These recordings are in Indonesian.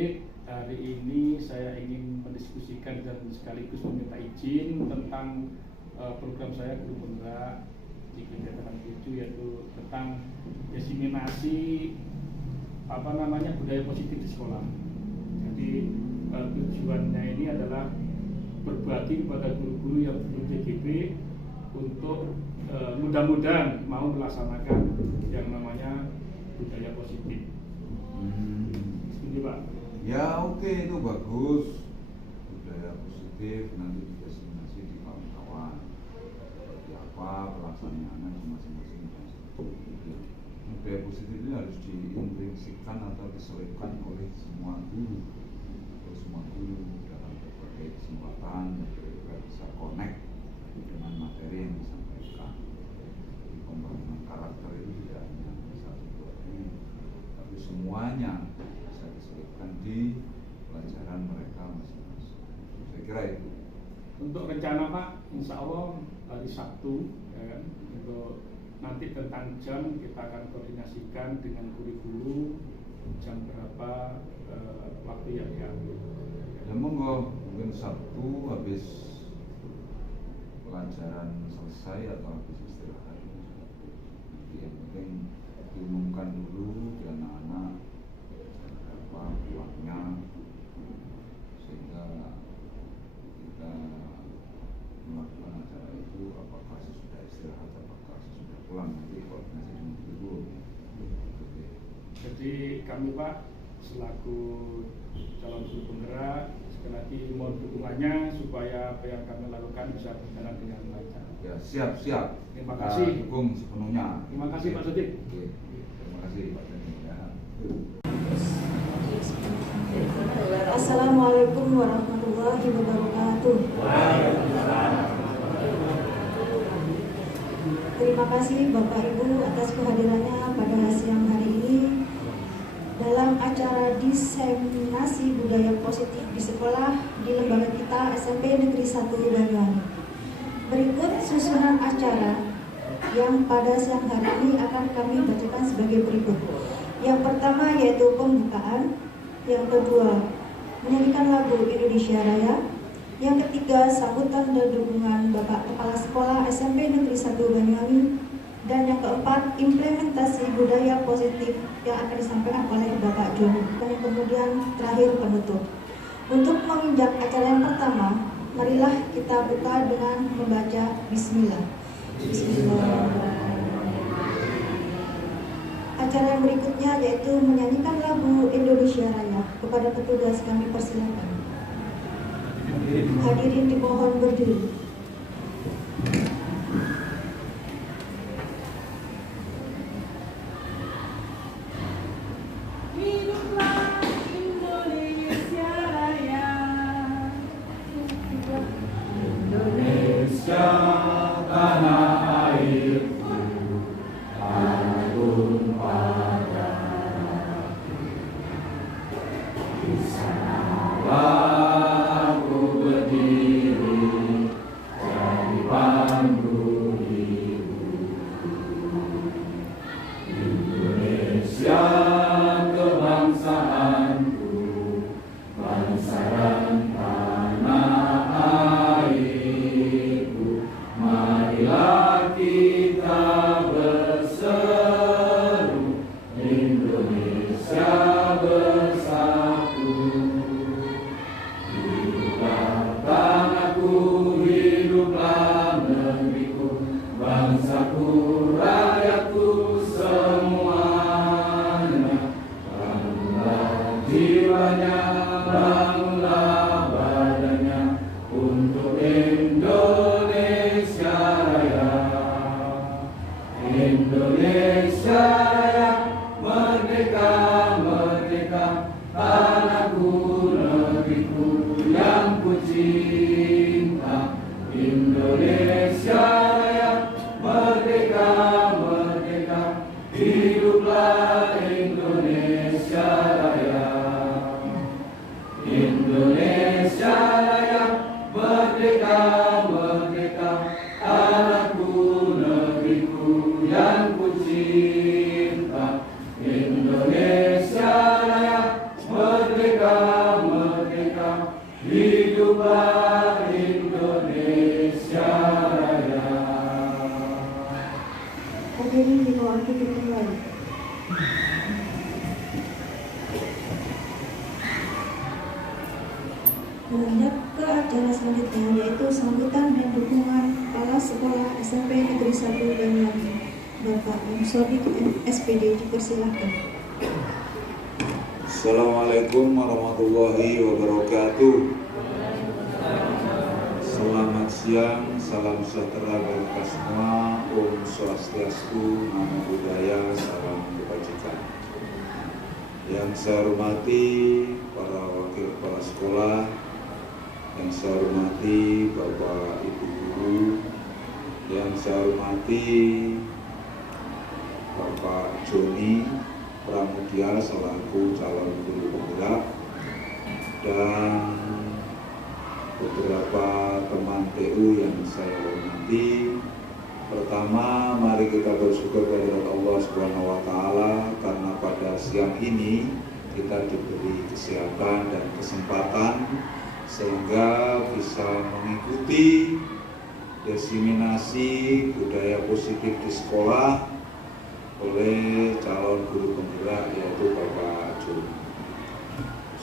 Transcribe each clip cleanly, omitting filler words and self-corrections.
adik, hari ini saya ingin mendiskusikan dan sekaligus meminta izin tentang program saya Guru Penggerak di kegiatan 7, yaitu tentang diseminasi budaya positif di sekolah. Jadi tujuannya ini adalah berbagi kepada guru-guru yang belum TGP untuk mudah-mudahan mau melaksanakan yang namanya budaya positif. Setuju Pak? Ya oke, itu bagus. Budaya positif nanti didesimasi di kawan-kawan. Seperti apa pelaksanaannya di masing-masing institusi. Budaya positif ini harus diintrinsipkan atau diselipkan oleh semua guru. Dalam berbagai kesempatan mereka bisa connect dengan materi yang disampaikan. Jadi pembangunan karakter itu tidak hanya satu dua ini, tapi semuanya bisa diselipkan di pelajaran mereka masing-masing. Saya kira itu. Untuk rencana Pak, insya Allah hari Sabtu, ya kan, untuk nanti tentang jam kita akan koordinasikan dengan guru-guru jam berapa waktu yang diambil. Ya monggo, mungkin Sabtu habis pelajaran selesai atau habis istirahat. Nanti yang penting diumumkan dulu di anak-anak berapa pulangnya, sehingga kita melakukan acara itu apakah sesudah istirahat apakah sesudah pulang, nanti koordinasi dengan guru. Jadi kami Pak selaku calon guru penggerak sekali lagi mohon dukungannya supaya apa yang kami lakukan bisa berjalan dengan lancar. Ya siap. Terima kasih. Dukung sepenuhnya. Terima kasih Pak Sodik. Terima kasih Pak Sodik. Ya. Assalamualaikum warahmatullahi wabarakatuh. Terima kasih Bapak Ibu atas kehadirannya pada siang hari ini dalam acara diseminasi budaya positif di sekolah di lembaga kita SMP Negeri 1 Banyuwangi. Berikut susunan acara yang pada siang hari ini akan kami bacakan sebagai berikut. Yang pertama yaitu pembukaan, yang kedua menyanyikan lagu Indonesia Raya, yang ketiga sambutan dan dukungan Bapak Kepala Sekolah SMP Negeri 1 Banyuwangi, dan yang keempat implementasi budaya positif yang akan disampaikan oleh Bapak John, dan kemudian terakhir penutup. Untuk menginjak acara yang pertama, marilah kita buka dengan membaca Bismillah. Acara yang berikutnya yaitu menyanyikan lagu Indonesia Raya. Kepada petugas kami persilakan. Hadirin dimohon berdiri. Indonesia Menghadap ke acara selanjutnya, yaitu sambutan dan dukungan kepala sekolah SMP Negeri 1 Banyuwangi, Bapak Sodik SPD, dipersilahkan. Assalamualaikum warahmatullahi wabarakatuh. Selamat siang, salam sejahtera bagi kita semua. Om Swastiastu, Namo Buddhaya, salam kebajikan. Yang saya hormati para wakil kepala sekolah, yang saya hormati Bapak Ibu Guru, yang saya hormati Bapak Joni Pramudia selaku calon guru penggerak, dan beberapa teman TU yang saya hormati. Pertama, mari kita bersyukur kepada Allah Subhanahu wa Ta'ala karena pada siang ini kita diberi kesehatan dan kesempatan sehingga bisa mengikuti diseminasi budaya positif di sekolah oleh calon guru penggerak yaitu Bapak Joni.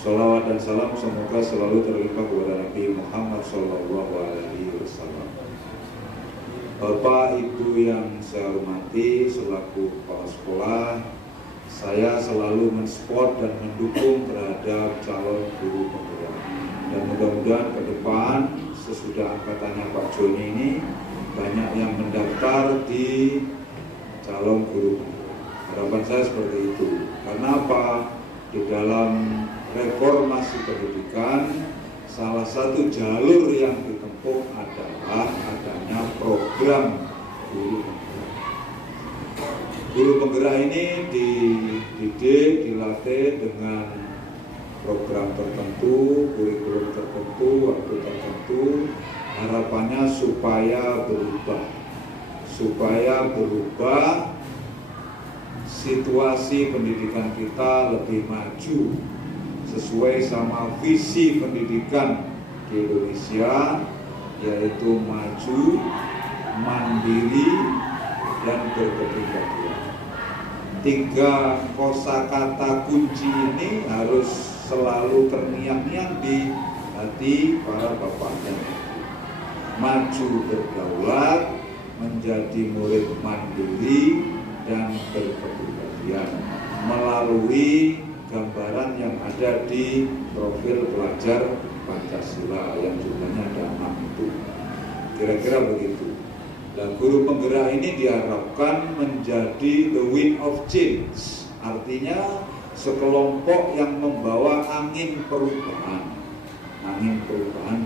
Sholawat dan salam semoga selalu terlimpah kepada Nabi Muhammad SAW. Bapak Ibu yang saya hormati selaku kepala sekolah, saya selalu mensupport dan mendukung terhadap calon guru penggerak. Dan mudah-mudahan ke depan sesudah angkatannya Pak Joni ini banyak yang mendaftar di calon guru penggerak. Harapan saya seperti itu. Karena apa? Di dalam reformasi pendidikan, salah satu jalur yang ditempuh adalah adanya program guru penggerak. Guru penggerak ini dididik, dilatih dengan program tertentu, kurikulum tertentu, waktu tertentu. Harapannya supaya berubah situasi pendidikan kita lebih maju sesuai sama visi pendidikan di Indonesia, yaitu maju, mandiri, dan berkepribadian. 3 kosakata kunci ini harus selalu terngiang-ngiang di hati para bapak dan ibu. Maju berdaulat, menjadi murid mandiri, dan berkepribadian melalui gambaran yang ada di profil pelajar Pancasila yang jumlahnya ada 6 itu. Kira-kira begitu. Dan guru penggerak ini diharapkan menjadi the wind of change, artinya sekelompok yang membawa angin perubahan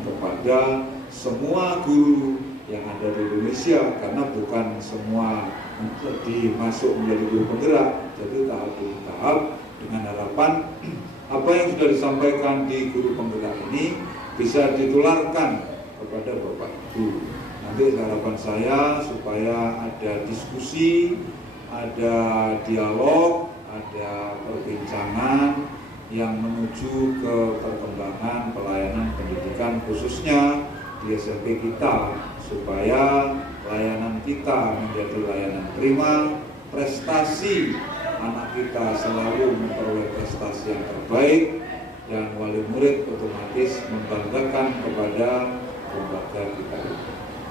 kepada semua guru yang ada di Indonesia, karena bukan semua dimasuk menjadi guru penggerak, jadi tahap demi tahap dengan harapan apa yang sudah disampaikan di guru penggerak ini bisa ditularkan kepada Bapak Ibu. Nanti harapan saya supaya ada diskusi, ada dialog, ada perbincangan yang menuju ke perkembangan pelayanan pendidikan khususnya di SMP kita, supaya layanan kita menjadi layanan prima, prestasi anak kita selalu memperoleh prestasi yang terbaik, dan wali murid otomatis membanggakan kepada lembaga kita.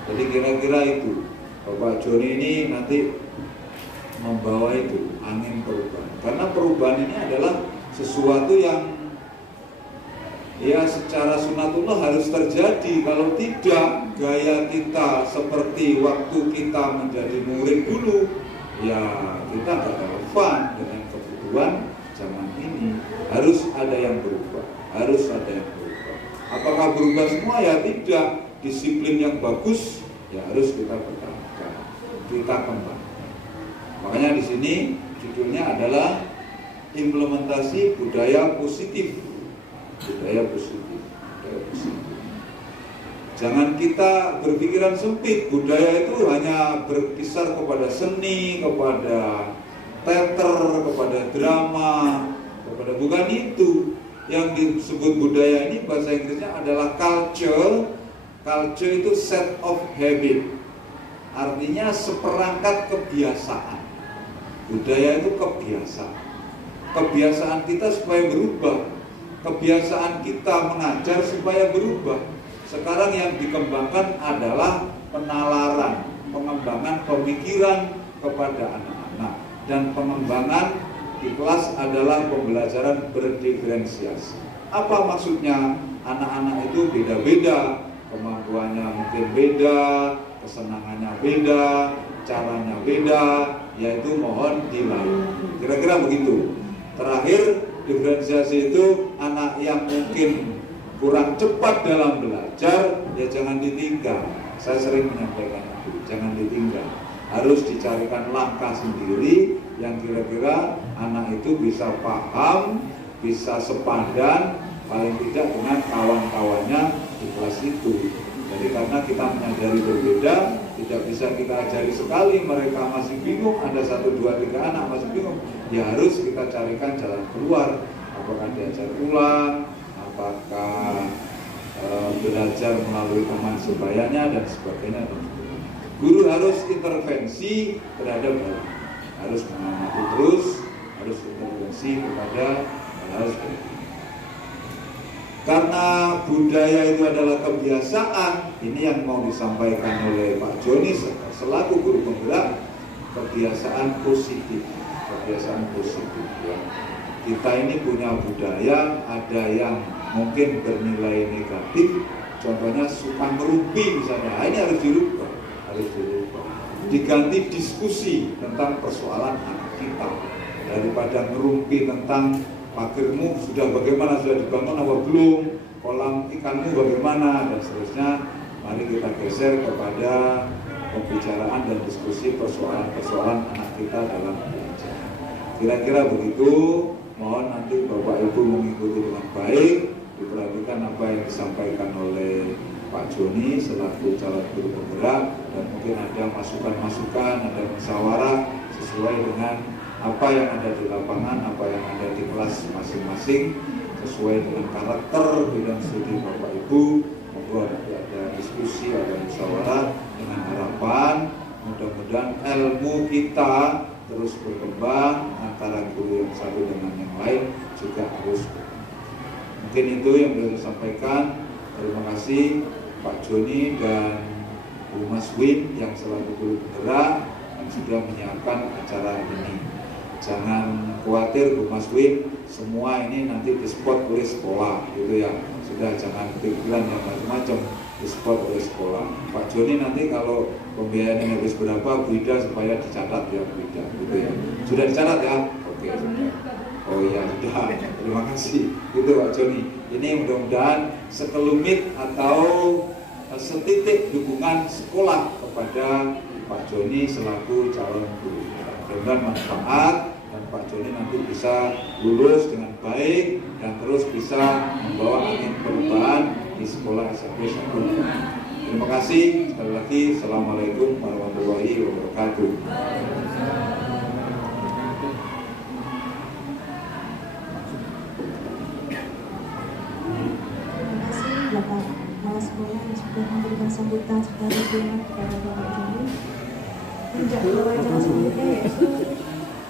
Jadi kira-kira itu Bapak Joni ini nanti membawa itu angin perubahan, karena perubahan ini adalah sesuatu yang ya secara sunatullah harus terjadi. Kalau tidak, gaya kita seperti waktu kita menjadi murid dulu, ya kita nggak relevan dengan kebutuhan zaman ini. Harus ada yang berubah, Apakah berubah semua? Ya tidak. Disiplin yang bagus ya harus kita pertahankan, kita kembangkan. Makanya di sini judulnya adalah implementasi budaya positif. Jangan kita berpikiran sempit, budaya itu hanya berkisar kepada seni, kepada teater, kepada drama, kepada bukan itu. Yang disebut budaya ini bahasa Inggrisnya adalah culture. Culture itu set of habit, artinya seperangkat kebiasaan. Budaya itu kebiasaan kita supaya berubah. kebiasaan kita mengajar supaya berubah. Sekarang yang dikembangkan adalah penalaran, pengembangan pemikiran kepada anak-anak, dan pengembangan di kelas adalah pembelajaran berdiferensiasi. Apa maksudnya? Anak-anak itu beda-beda, kemampuannya mungkin beda, kesenangannya beda, caranya beda, yaitu mohon dilayani. Kira-kira begitu. Terakhir, diferensiasi itu anak yang mungkin kurang cepat dalam belajar, ya jangan ditinggal. Saya sering menyampaikan itu, jangan ditinggal. Harus dicarikan langkah sendiri yang kira-kira anak itu bisa paham, bisa sepadan, paling tidak dengan kawan-kawannya di kelas itu. Jadi karena kita menyadari berbeda, tidak bisa kita ajari sekali, mereka masih bingung, ada 1, 2, 3 anak masih bingung, ya harus kita carikan jalan keluar. Apakah diajar ulang, apakah belajar melalui teman sebayanya dan sebagainya. Guru harus intervensi terhadap hal, harus mengamati terus, harus intervensi kepada hal seperti itu. Karena budaya itu adalah kebiasaan, ini yang mau disampaikan oleh Pak Joni selaku guru penggerak, kebiasaan positif, kebiasaan positif ya. Kita ini punya budaya, ada yang mungkin bernilai negatif, contohnya suka ngerumpi misalnya, ini harus dirubah, diganti diskusi tentang persoalan anak kita, daripada ngerumpi tentang pagermu sudah bagaimana, sudah dibangun apa belum, kolam ikanmu bagaimana, dan seterusnya. Mari kita geser kepada pembicaraan dan diskusi persoalan-persoalan anak kita dalam belajar. Kira-kira begitu. Mohon nanti Bapak Ibu mengikuti dengan baik, diperhatikan apa yang disampaikan oleh Pak Joni selaku calon guru penggerak, dan mungkin ada masukan-masukan, ada musyawarah sesuai dengan apa yang ada di lapangan, apa yang ada di kelas masing-masing, sesuai dengan karakter bidang studi Bapak Ibu. Monggo ada diskusi, ada musyawarah dengan harapan mudah-mudahan ilmu kita terus berkembang antara guru yang satu dengan yang lain juga terus berkembang. Mungkin itu yang bisa saya sampaikan. Terima kasih Pak Joni dan Bu Mas Win yang selaku guru penggerak yang sudah menyiapkan acara ini. Jangan khawatir Bu Mas Win, semua ini nanti dispot oleh sekolah gitu ya. Sudah jangan pikiran yang macam-macam, dispot oleh sekolah. Pak Joni nanti kalau pembiayaannya habis berapa, Bu Ida supaya dicatat ya Bu Ida gitu ya. Sudah dicatat ya? Oke, sudah. Oh iya sudah. Terima kasih. Gitu Pak Joni. Ini mudah-mudahan sekelumit atau setitik dukungan sekolah kepada Pak Joni selaku calon guru. Mudah-mudahan manfaat dan Pak Joni nanti bisa lulus dengan baik dan terus bisa membawa angin perubahan di sekolah SMP 1. Terima kasih sekali lagi. Assalamualaikum warahmatullahi wabarakatuh. Terima kasih Bapak Kepala Sekolah yang sudah memberikan sambutan secara dukungan kepada Bapak Joni. Menjadi wawancara selanjutnya yaitu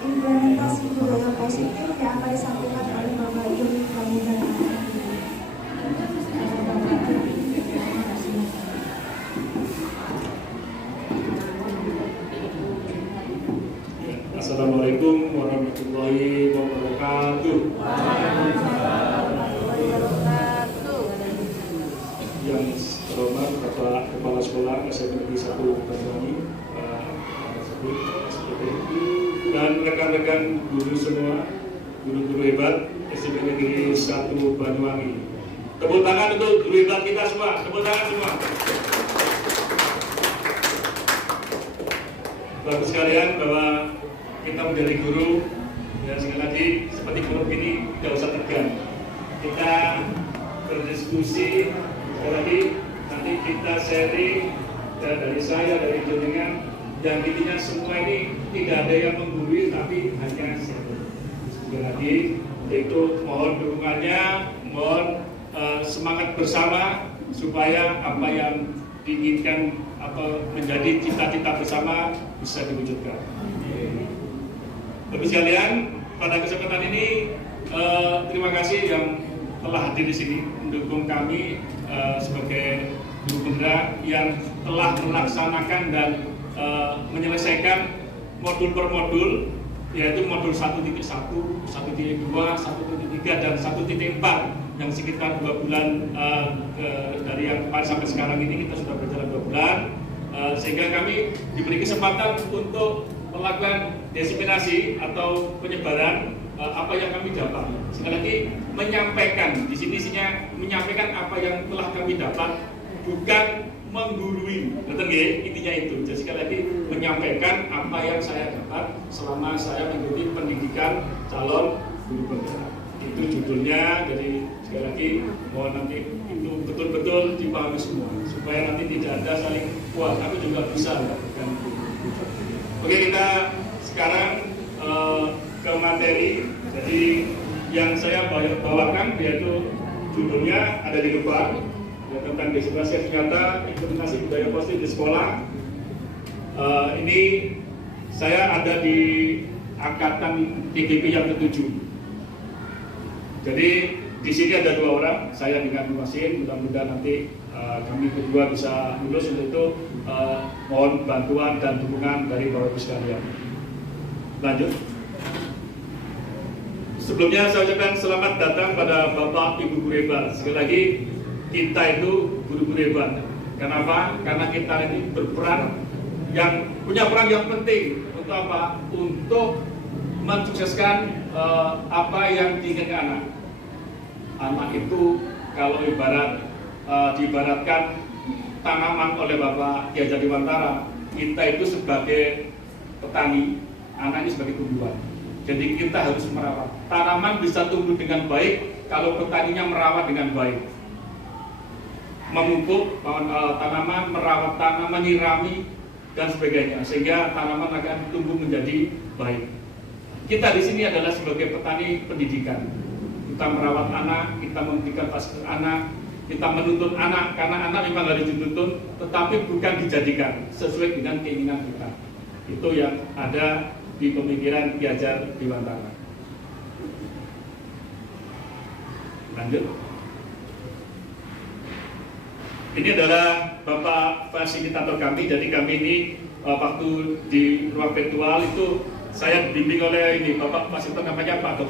implementasi budaya positif yang akan disampaikan oleh Bapak Joni Pramudana. Assalamualaikum warahmatullahi wabarakatuh. Yang terhormat Bapak Kepala Sekolah SMP Negeri 1 Banyuwangi, dan rekan-rekan guru semua, guru-guru hebat SMP Negeri 1 Banyuwangi. Tepuk tangan untuk guru hebat kita semua. Tepuk tangan semua. Bagus sekalian bahwa kita menjadi guru, dan sekali lagi seperti guru ini tidak usah tegang. Kita berdiskusi, sekali lagi nanti kita sharing dari saya, dari jenengan, dan intinya semua ini tidak ada yang menggurui tapi hanya sharing. Sekali lagi itu mohon dukungannya, mohon semangat bersama supaya apa yang diinginkan atau menjadi cita-cita bersama bisa diwujudkan. Bapak sekalian, pada kesempatan ini terima kasih yang telah hadir di sini mendukung kami sebagai guru penggerak yang telah melaksanakan dan menyelesaikan modul per modul, yaitu modul 1.1, 1.2, 1.3 dan 1.4 yang sekitar 2 bulan dari yang kemarin sampai sekarang ini kita sudah berjalan 2 bulan, sehingga kami diberi kesempatan untuk melakukan diseminasi atau penyebaran apa yang kami dapat. Sekali lagi menyampaikan di sini isinya menyampaikan apa yang telah kami dapat, bukan menggurui, betul nggih? Intinya itu. Jadi sekali lagi menyampaikan apa yang saya dapat selama saya mengikuti pendidikan calon guru penggerak. Itu judulnya. Jadi sekali lagi mohon nanti itu betul-betul dipahami semua supaya nanti tidak ada saling wah kami juga bisa melakukan itu. Oke, kita sekarang ke materi. Jadi yang saya bawakan yaitu judulnya ada di depan, tentang destinasi nyata implementasi budaya positif di sekolah. Ini saya ada di angkatan TGP yang ke-7. Jadi di sini ada 2 orang, saya dengan Wasin. Mudah-mudahan nanti kami berdua bisa lulus. Untuk itu mohon bantuan dan dukungan dari Bapak Ibu sekalian. Lanjut. Sebelumnya saya ucapkan selamat datang pada Bapak Ibu guru hebat. Sekali lagi kita itu guru-guru hebat. Kenapa? Karena kita ini berperan yang punya peran yang penting untuk apa? Untuk mensukseskan apa yang diinginkan anak. Anak itu kalau diibaratkan tanaman oleh Bapak Ki Hajar Dewantara, kita itu sebagai petani, anak ini sebagai tumbuhan. Jadi kita harus merawat. Tanaman bisa tumbuh dengan baik kalau petaninya merawat dengan baik. Memupuk tanaman, merawat tanaman, menyirami dan sebagainya, sehingga tanaman akan tumbuh menjadi baik. Kita di sini adalah sebagai petani pendidikan. Kita merawat anak, kita memberikan fasilitas anak, kita menuntun anak karena anak memang harus dituntun, tetapi bukan dijadikan sesuai dengan keinginan kita. Itu yang ada di pemikiran Ki Hajar Dewantara. Lanjut. Ini adalah Bapak fasilitator kami. Jadi kami ini waktu di ruang virtual itu saya dibimbing oleh ini Bapak fasilitator namanya Pak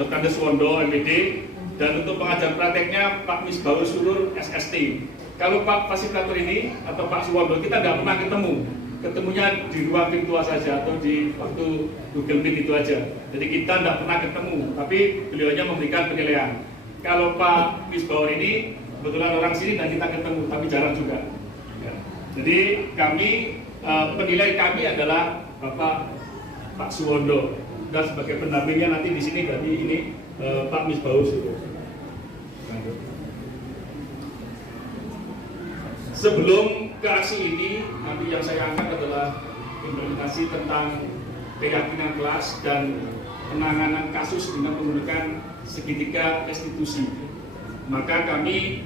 Dr. Deswondo MPD, dan untuk pengajar prakteknya Pak Misbahul Surur SST. Kalau Pak fasilitator ini atau Pak Suwondo kita nggak pernah ketemu. Ketemunya di ruang virtual saja atau di waktu Google Meet itu aja. Jadi kita tidak pernah ketemu, tapi beliaunya memberikan penilaian. Kalau Pak Misbahul ini kebetulan orang sini dan kita ketemu, tapi jarang juga. Ya. Jadi kami penilai kami adalah Pak Suwondo, dan sebagai pendampingnya nanti di sini dari ini Pak Misbahul. Sebelum ke aksi ini, nanti yang saya angkat adalah implementasi tentang keyakinan kelas dan penanganan kasus dengan menggunakan segitiga restitusi. Maka kami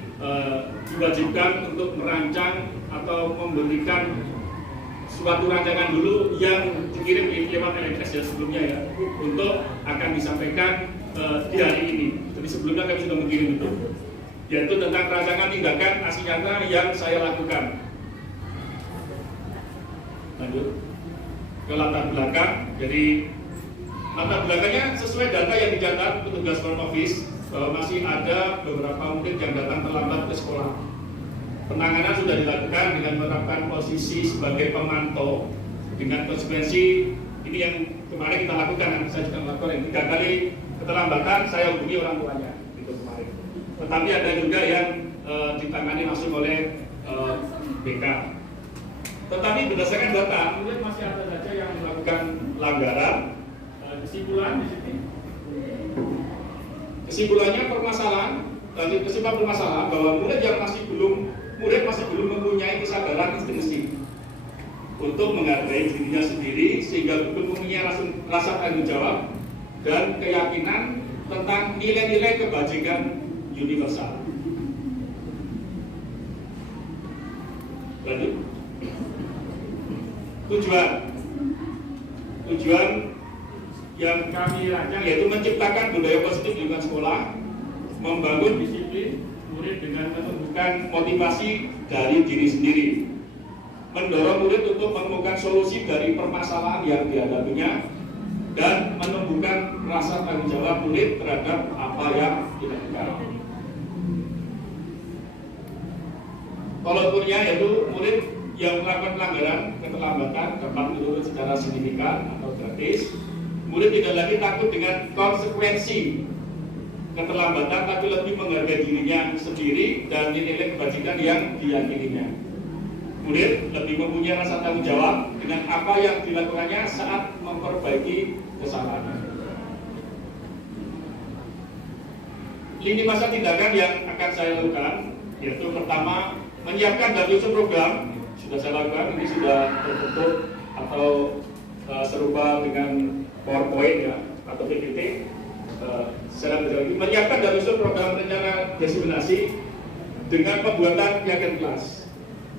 diwajibkan untuk merancang atau memberikan suatu rancangan dulu yang dikirim lewat LMS ya sebelumnya ya, untuk akan disampaikan di hari ini. Jadi sebelumnya kami sudah mengirim itu, yaitu tentang rancangan tindakan aksi nyata yang saya lakukan. Lanjut ke latar belakang. Jadi latar belakangnya sesuai data yang dicatat petugas front office bahwa masih ada beberapa murid yang datang terlambat ke sekolah. Penanganan sudah dilakukan dengan menerapkan posisi sebagai pemantau dengan konsekuensi ini yang kemarin kita lakukan. Saya juga melakukan 3 kali keterlambatan, saya hubungi orang tuanya itu kemarin. Tetapi ada juga yang ditangani langsung oleh BK. Tetapi berdasarkan data, mungkin masih ada saja yang melakukan pelanggaran. Kesimpulan di sini, kesimpulannya kesimpulan permasalahan bahwa murid masih belum mempunyai kesadaran insting untuk menghargai dirinya sendiri, sehingga belum mempunyai rasa tanggung jawab dan keyakinan tentang nilai-nilai kebajikan universal. Lanjut. Tujuan yang kami rancang yaitu menciptakan budaya positif di lingkungan sekolah membangun disiplin murid dengan menumbuhkan motivasi dari diri sendiri, mendorong murid untuk menemukan solusi dari permasalahan yang dihadapinya, dan menumbuhkan rasa tanggung jawab murid terhadap apa yang dilakukan. Tolak ukurnya yaitu murid yang melakukan pelanggaran keterlambatan dapat menurun secara signifikan atau gratis. Murid tidak lagi takut dengan konsekuensi keterlambatan, tapi lebih menghargai dirinya sendiri dan nilai kebajikan yang diyakininya. Murid lebih mempunyai rasa tanggung jawab dengan apa yang dilakukannya saat memperbaiki kesalahan. Lini masa tindakan yang akan saya lakukan yaitu pertama, menyiapkan dan menyusun program. Sudah saya lakukan, ini sudah terbentuk atau serupa dengan PowerPoint ya atau PPT. Secara berlagi menyiapkan dan menyusun program rencana diseminasi dengan pembuatan piagam kelas,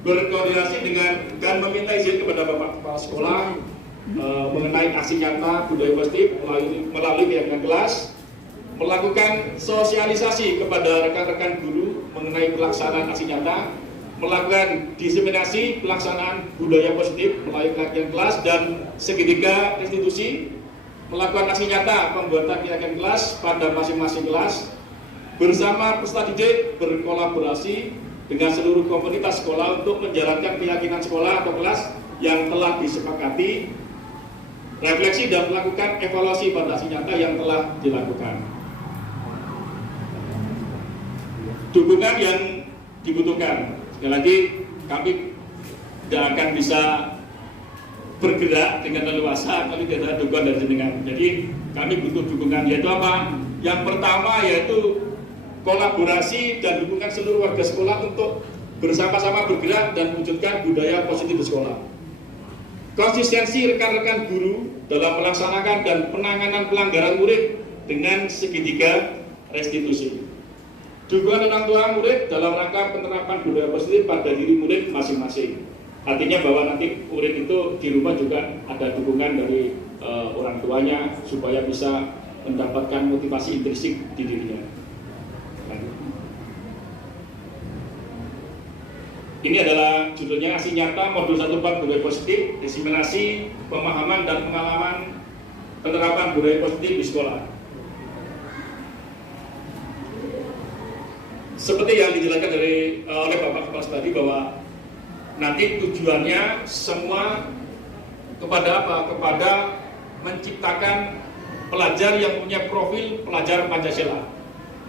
berkoordinasi dengan dan meminta izin kepada bapak kepala sekolah mengenai aksi nyata budaya positif melalui piagam kelas, melakukan sosialisasi kepada rekan-rekan guru mengenai pelaksanaan aksi nyata, melakukan diseminasi pelaksanaan budaya positif melalui pelatihan kelas dan segitiga institusi, melakukan aksi nyata pembuatan piagam kelas pada masing-masing kelas, bersama peserta didik berkolaborasi dengan seluruh komunitas sekolah untuk menjalankan keyakinan sekolah atau kelas yang telah disepakati, refleksi dan melakukan evaluasi pada aksi nyata yang telah dilakukan. Dukungan yang dibutuhkan, sekali lagi kami tidak akan bisa bergerak dengan leluasa kalau tidak ada dukungan dari jenengan. Jadi kami butuh dukungan, yaitu apa? Yang pertama yaitu kolaborasi dan dukungan seluruh warga sekolah untuk bersama-sama bergerak dan mewujudkan budaya positif di sekolah. Konsistensi rekan-rekan guru dalam melaksanakan dan penanganan pelanggaran murid dengan segitiga restitusi. Dukungan orang tua murid dalam rangka penerapan budaya positif pada diri murid masing-masing. Artinya bahwa nanti murid itu di rumah juga ada dukungan dari orang tuanya supaya bisa mendapatkan motivasi intrinsik di dirinya. Ini adalah judulnya aksi nyata modul 1 budaya positif, diseminasi pemahaman dan pengalaman penerapan budaya positif di sekolah. Seperti yang dijelaskan oleh Bapak Kepala Sekolah tadi bahwa nanti tujuannya semua kepada apa? Kepada menciptakan pelajar yang punya profil pelajar Pancasila.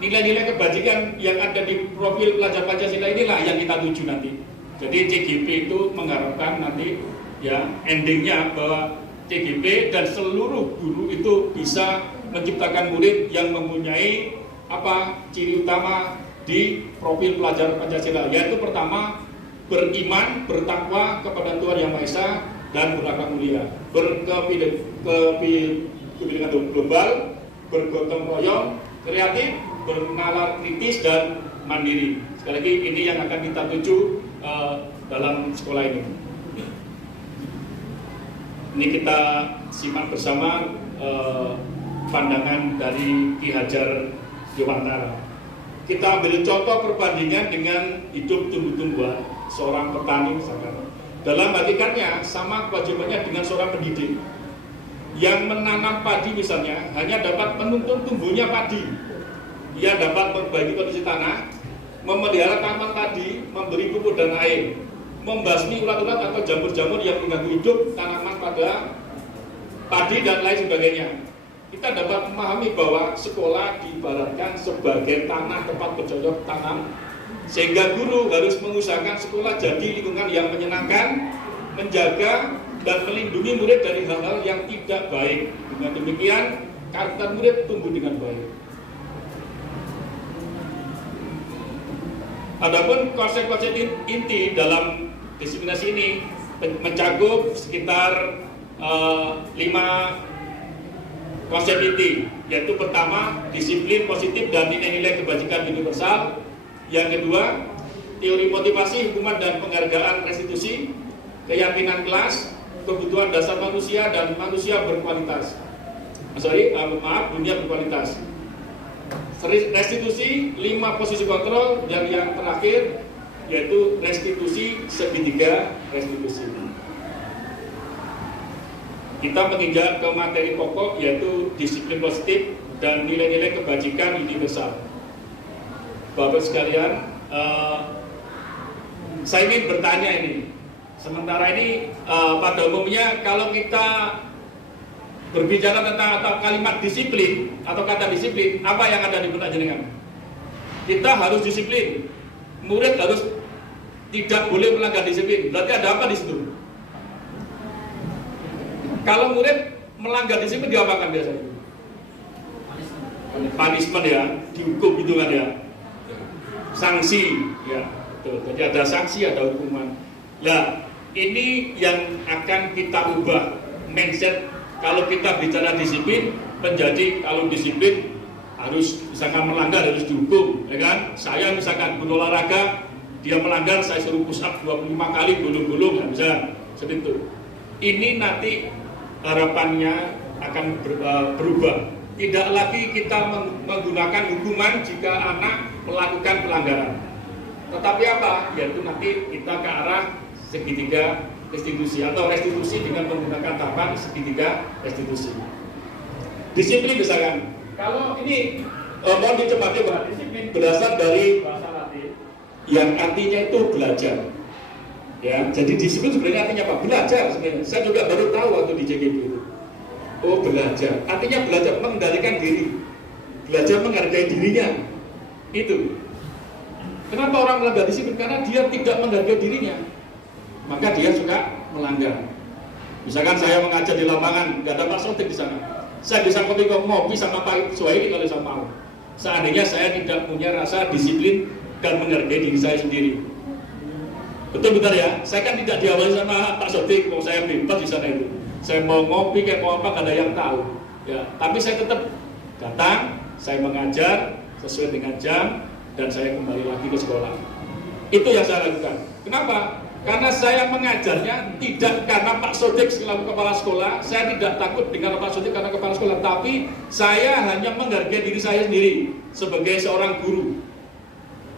Nilai-nilai kebajikan yang ada di profil pelajar Pancasila inilah yang kita tuju nanti. Jadi CGP itu mengharapkan nanti ya endingnya bahwa CGP dan seluruh guru itu bisa menciptakan murid yang mempunyai apa? Ciri utama di profil pelajar Pancasila, yaitu pertama beriman, bertakwa kepada Tuhan Yang Maha Esa dan berakhlak mulia, berkebinekaan global, bergotong royong, kreatif, bernalar kritis dan mandiri. Sekali lagi ini yang akan kita tuju dalam sekolah ini. Ini kita simak bersama pandangan dari Ki Hajar Dewantara. Kita ambil contoh perbandingan dengan hidup tumbuh-tumbuhan seorang petani misalkan. Dalam hakikatnya sama kewajibannya dengan seorang pendidik yang menanam padi misalnya hanya dapat menuntun tumbuhnya padi. Ia dapat memperbaiki kondisi tanah, memelihara tanaman padi, memberi pupuk dan air, membasmi ulat-ulat atau jamur-jamur yang mengganggu hidup tanaman pada padi dan lain sebagainya. Kita dapat memahami bahwa sekolah diibaratkan sebagai tanah tempat bercocok tanam, sehingga guru harus mengusahakan sekolah jadi lingkungan yang menyenangkan, menjaga dan melindungi murid dari hal-hal yang tidak baik. Dengan demikian, karakter murid tumbuh dengan baik. Adapun konsep-konsep inti dalam diseminasi ini mencakup sekitar 5 konsep inti, yaitu pertama disiplin positif dan nilai-nilai kebajikan universal. Yang kedua, teori motivasi, hukuman dan penghargaan restitusi, keyakinan kelas, kebutuhan dasar manusia dan manusia berkualitas. Dunia berkualitas. restitusi 5 posisi kontrol, dan yang terakhir yaitu restitusi segitiga restitusi. Kita menginjak ke materi pokok yaitu disiplin positif dan nilai-nilai kebajikan universal. Bapak sekalian, saya ingin bertanya ini. Sementara ini pada umumnya kalau kita berbicara tentang kalimat disiplin atau kata disiplin, apa yang ada di benak jenengan? Kita harus disiplin. Murid harus tidak boleh melanggar disiplin. Berarti ada apa di situ? Kalau murid melanggar disiplin diapakan biasanya? Punishment ya, dihukum gitu kan ya. Sanksi ya, betul. Jadi ada sanksi, ada hukuman. Nah, ini yang akan kita ubah mindset. Kalau kita bicara disiplin menjadi kalau disiplin harus misalkan melanggar harus dihukum, ya kan? Saya misalkan berolahraga, dia melanggar, saya suruh push up 25 kali gulung-gulung, nggak bisa seperti itu. Ini nanti harapannya akan berubah. Tidak lagi kita menggunakan hukuman jika anak melakukan pelanggaran. Tetapi apa? Yaitu nanti kita ke arah segitiga restitusi atau restitusi dengan menggunakan tahapan segitiga restitusi. Disiplin misalkan. Kalau ini mohon dicermati bahwa disiplin berasal dari bahasa Latin yang artinya itu belajar. Ya, jadi disiplin sebenarnya artinya apa? Belajar sebenarnya. Saya juga baru tahu waktu di JKP itu. Oh, belajar. Artinya belajar mengendalikan diri. Belajar menghargai dirinya. Itu. Kenapa orang melanggar disiplin? Karena dia tidak menghargai dirinya. Maka dia suka melanggar. Misalkan saya mengajar di lapangan, nggak ada Pak Sotik di sana. Saya bisa ngopi sama Pak Suhaili kalau saya mau. Seandainya saya tidak punya rasa disiplin dan menghargai diri saya sendiri. Betul betul ya. Saya kan tidak diawali sama Pak Sotik, mau saya bebas di sana itu. Saya mau ngopi kayak mau apa, nggak ada yang tahu. Ya, tapi saya tetap datang, saya mengajar sesuai dengan jam dan saya kembali lagi ke sekolah. Itu yang saya lakukan. Kenapa? Karena saya mengajarnya tidak karena Pak Sodik selaku kepala sekolah, saya tidak takut dengan Pak Sodik karena kepala sekolah, tapi saya hanya menghargai diri saya sendiri sebagai seorang guru.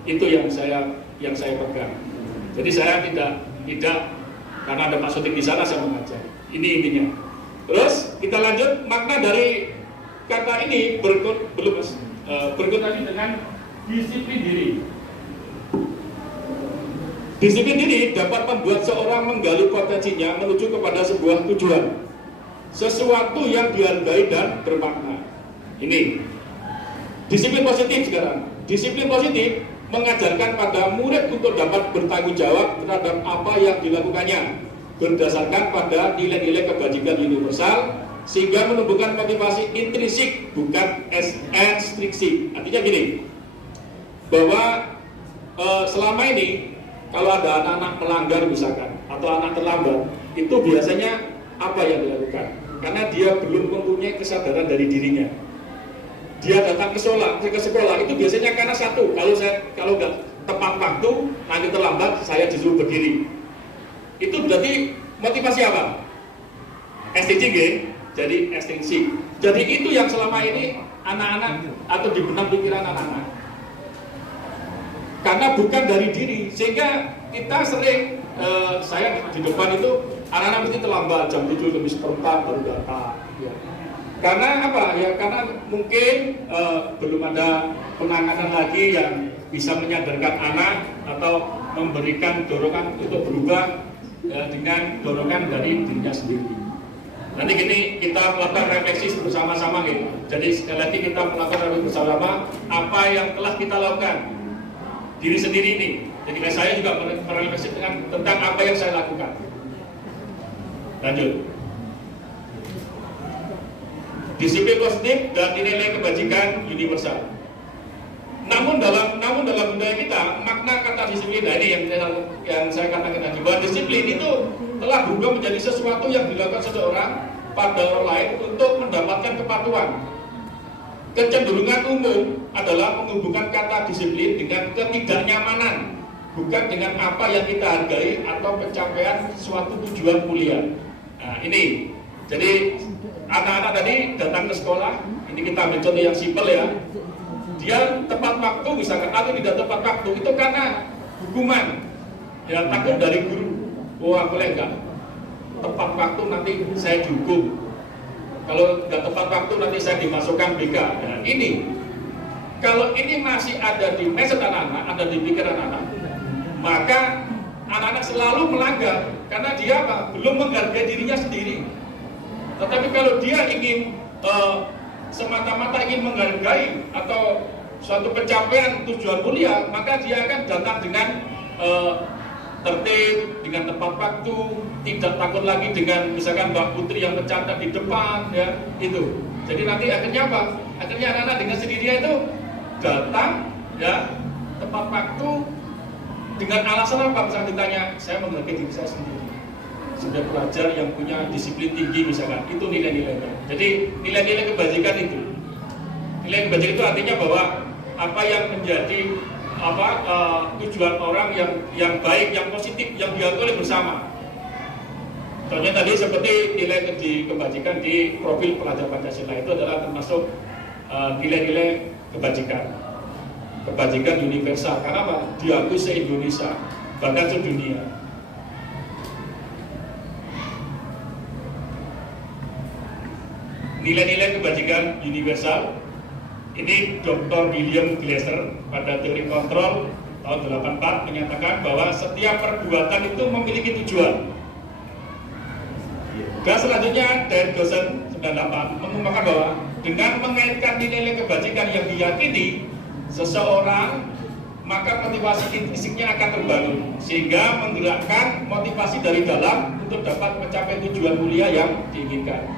Itu yang saya pegang. Jadi saya tidak karena ada Pak Sodik di sana saya mengajar. Ini intinya. Terus kita lanjut makna dari kata ini berkaitan dengan disiplin diri. Disiplin diri dapat membuat seorang menggali potensinya menuju kepada sebuah tujuan, sesuatu yang dihargai dan bermakna. Ini disiplin positif sekarang. Disiplin positif mengajarkan pada murid untuk dapat bertanggung jawab terhadap apa yang dilakukannya berdasarkan pada nilai-nilai kebajikan universal sehingga menumbuhkan motivasi intrinsik bukan ekstrinsik. Artinya gini, bahwa selama ini kalau ada anak-anak melanggar misalkan atau anak terlambat, itu biasanya apa yang dilakukan? Karena dia belum mempunyai kesadaran dari dirinya. Dia datang ke sekolah itu biasanya karena satu, kalau nggak tepat waktu, nanti terlambat, saya disuruh berdiri. Itu berarti motivasi apa? Ekstrinsi, jadi ekstrinsi. Jadi itu yang selama ini anak-anak atau di benak pikiran anak-anak. Karena bukan dari diri, sehingga kita sering saya di depan itu anak-anak mesti terlambat jam 7:04 baru datang. Ya. Karena apa? Ya karena mungkin belum ada penanganan lagi yang bisa menyadarkan anak atau memberikan dorongan untuk berubah dengan dorongan dari dirinya sendiri. Nanti gini kita melakukan refleksi bersama-sama gitu. Jadi sekali lagi kita melakukan refleksi bersama apa yang telah kita lakukan diri sendiri ini. Jadi saya juga merefleksi tentang apa yang saya lakukan. Lanjut. Disiplin positif dan nilai-nilai kebajikan universal. Namun dalam budaya kita makna kata disiplin, nah ini yang saya katakan tadi, bahwa disiplin itu telah berubah menjadi sesuatu yang dilakukan seseorang pada orang lain untuk mendapatkan kepatuhan. Kecenderungan umum adalah menghubungkan kata disiplin dengan ketidaknyamanan, bukan dengan apa yang kita hargai atau pencapaian suatu tujuan mulia. Nah ini, jadi anak-anak tadi datang ke sekolah, ini kita ambil contoh yang simpel ya. dia tepat waktu misalkan atau tidak tepat waktu, itu karena hukuman, ya takut dari guru. Oh aku enggak tepat waktu nanti saya dihukum, kalau nggak tepat waktu nanti saya dimasukkan BK. Nah ini, kalau ini masih ada di mindset anak-anak, ada di pikiran anak-anak, maka anak-anak selalu melanggar karena dia apa? Belum menghargai dirinya sendiri. Tetapi kalau dia ingin semata-mata ingin menghargai atau suatu pencapaian tujuan mulia, maka dia akan datang dengan tertib, dengan tepat waktu, tidak takut lagi dengan misalkan Mbak Putri yang mencatat di depan, ya itu. Jadi nanti akhirnya apa? Akhirnya anak-anak dengan sendirinya itu datang, ya tepat waktu dengan alasan apa? Misalnya ditanya, saya menghargai diri saya sendiri. Sudah pelajar yang punya disiplin tinggi misalkan, itu nilai-nilainya. Jadi nilai-nilai kebajikan itu, nilai kebajikan itu artinya bahwa apa yang menjadi tujuan orang yang baik, yang positif, yang diakui bersama. Contohnya tadi seperti nilai di kebajikan di profil pelajar Pancasila itu adalah termasuk nilai-nilai kebajikan. Kebajikan universal, karena apa? Diakui se-Indonesia, bahkan sedunia. Nilai-nilai kebajikan universal ini Dr. William Glasser pada teori kontrol tahun 84 menyatakan bahwa setiap perbuatan itu memiliki tujuan. Dan selanjutnya dari dosen 98 mengungkapkan bahwa dengan mengaitkan nilai-nilai kebajikan yang diyakini seseorang, maka motivasi intrinsiknya akan terbangun sehingga menggerakkan motivasi dari dalam untuk dapat mencapai tujuan mulia yang diinginkan.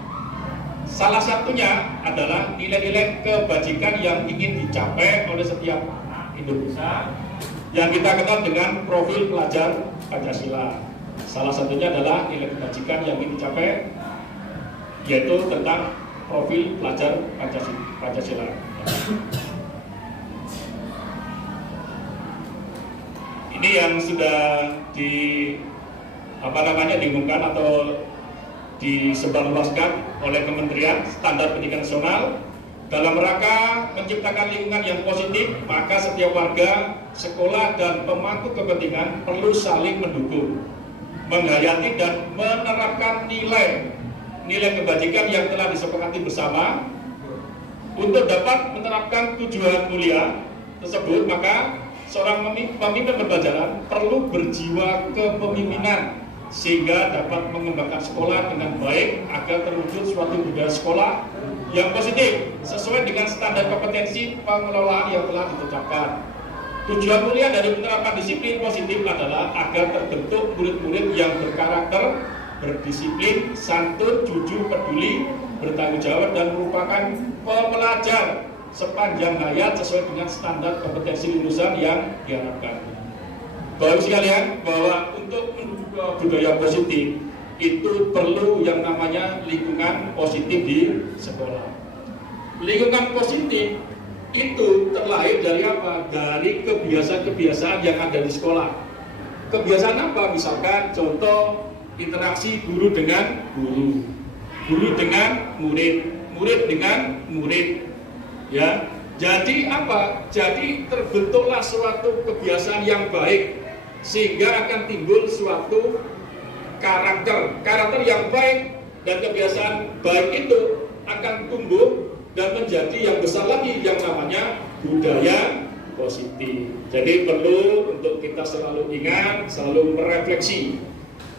Salah satunya adalah nilai-nilai kebajikan yang ingin dicapai oleh setiap anak Indonesia yang kita kenal dengan profil pelajar Pancasila. Salah satunya adalah nilai kebajikan yang ingin dicapai, yaitu tentang profil pelajar Pancasila. Ini yang sudah diumumkan atau disebarluaskan oleh Kementerian Standar Pendidikan Nasional dalam rangka menciptakan lingkungan yang positif. Maka setiap warga, sekolah, dan pemangku kepentingan perlu saling mendukung, menghayati dan menerapkan nilai kebajikan yang telah disepakati bersama. Untuk dapat menerapkan tujuan mulia tersebut, maka seorang pemimpin pembelajaran perlu berjiwa kepemimpinan sehingga dapat mengembangkan sekolah dengan baik agar terwujud suatu budaya sekolah yang positif sesuai dengan standar kompetensi pengelolaan yang telah ditetapkan. Tujuan mulia dari penerapan disiplin positif adalah agar terbentuk murid-murid yang berkarakter, berdisiplin, santun, jujur, peduli, bertanggung jawab, dan merupakan pembelajar sepanjang hayat sesuai dengan standar kompetensi lulusan yang diharapkan. Bapak sekalian, bahwa untuk menuju budaya positif itu perlu yang namanya lingkungan positif di sekolah. Lingkungan positif itu terlahir dari apa? Dari kebiasaan-kebiasaan yang ada di sekolah. Kebiasaan apa? Misalkan contoh interaksi guru dengan guru, guru dengan murid, murid dengan murid. Ya, jadi apa? Jadi terbentuklah suatu kebiasaan yang baik sehingga akan timbul suatu karakter yang baik, dan kebiasaan baik itu akan tumbuh dan menjadi yang besar lagi yang namanya budaya positif. Jadi perlu untuk kita selalu ingat, selalu merefleksi.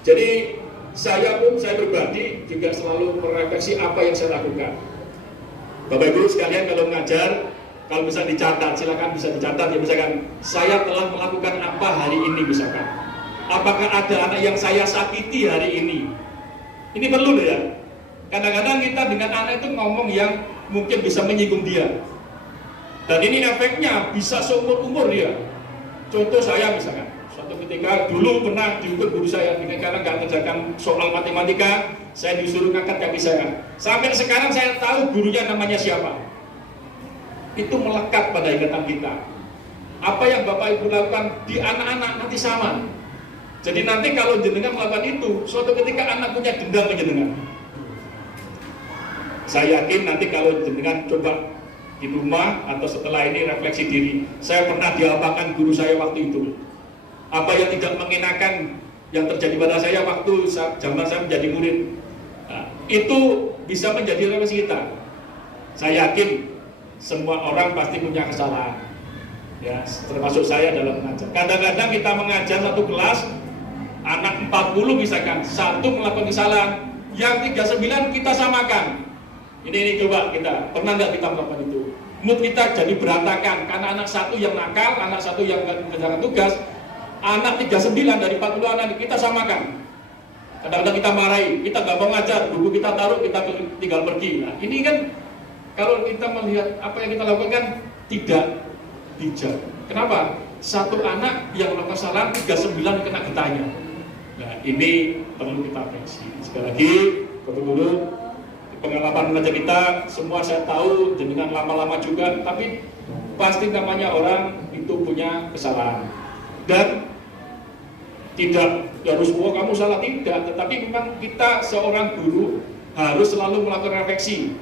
Jadi saya pribadi juga selalu merefleksi apa yang saya lakukan. Bapak Ibu sekalian, kalau mengajar, kalau bisa dicatat, silakan bisa dicatat ya, misalkan saya telah melakukan apa hari ini misalkan. Apakah ada anak yang saya sakiti hari ini? Ini perlu ya. Kadang-kadang kita dengan anak itu ngomong yang mungkin bisa menyinggung dia. Dan ini efeknya bisa seumur umur dia. Contoh saya misalkan, suatu ketika dulu pernah dihukum guru saya dengan cara nggak mengerjakan soal matematika, saya disuruh ngangkat kaki saya. Sampai sekarang saya tahu gurunya namanya siapa. Itu melekat pada ingatan kita. Apa yang Bapak Ibu lakukan di anak-anak nanti sama. Jadi nanti kalau jenengan melakukan itu, suatu ketika anak punya dendam ke jenengan. Saya yakin nanti kalau jenengan coba di rumah atau setelah ini refleksi diri. Saya pernah diapakan guru saya waktu itu. Apa yang tidak mengenakan yang terjadi pada saya waktu zaman saya menjadi murid. Nah, itu bisa menjadi refleksi kita. Saya yakin semua orang pasti punya kesalahan. Ya, termasuk saya dalam mengajar. Kadang-kadang kita mengajar satu kelas, anak 40 misalkan, satu melakukan kesalahan, yang 39 kita samakan. Ini coba kita, pernah nggak kita melakukan itu? Mood kita jadi berantakan, karena anak satu yang nakal, anak satu yang mengerjakan tugas, anak 39 dari 40 anak kita samakan. Kadang-kadang kita marahi, kita nggak mau ngajar, buku kita taruh, kita tinggal pergi. Nah, ini kan kalau kita melihat apa yang kita lakukan tidak bijak. Kenapa? Satu anak yang melakukan kesalahan, 39 kena getahnya. Nah, ini perlu kita refleksi. Sekali lagi, guru-guru, pengalaman mengajar kita, semua saya tahu, dengan lama-lama juga, tapi pasti namanya orang itu punya kesalahan. Dan tidak harus semua kamu salah, tidak, tetapi memang kita seorang guru harus selalu melakukan refleksi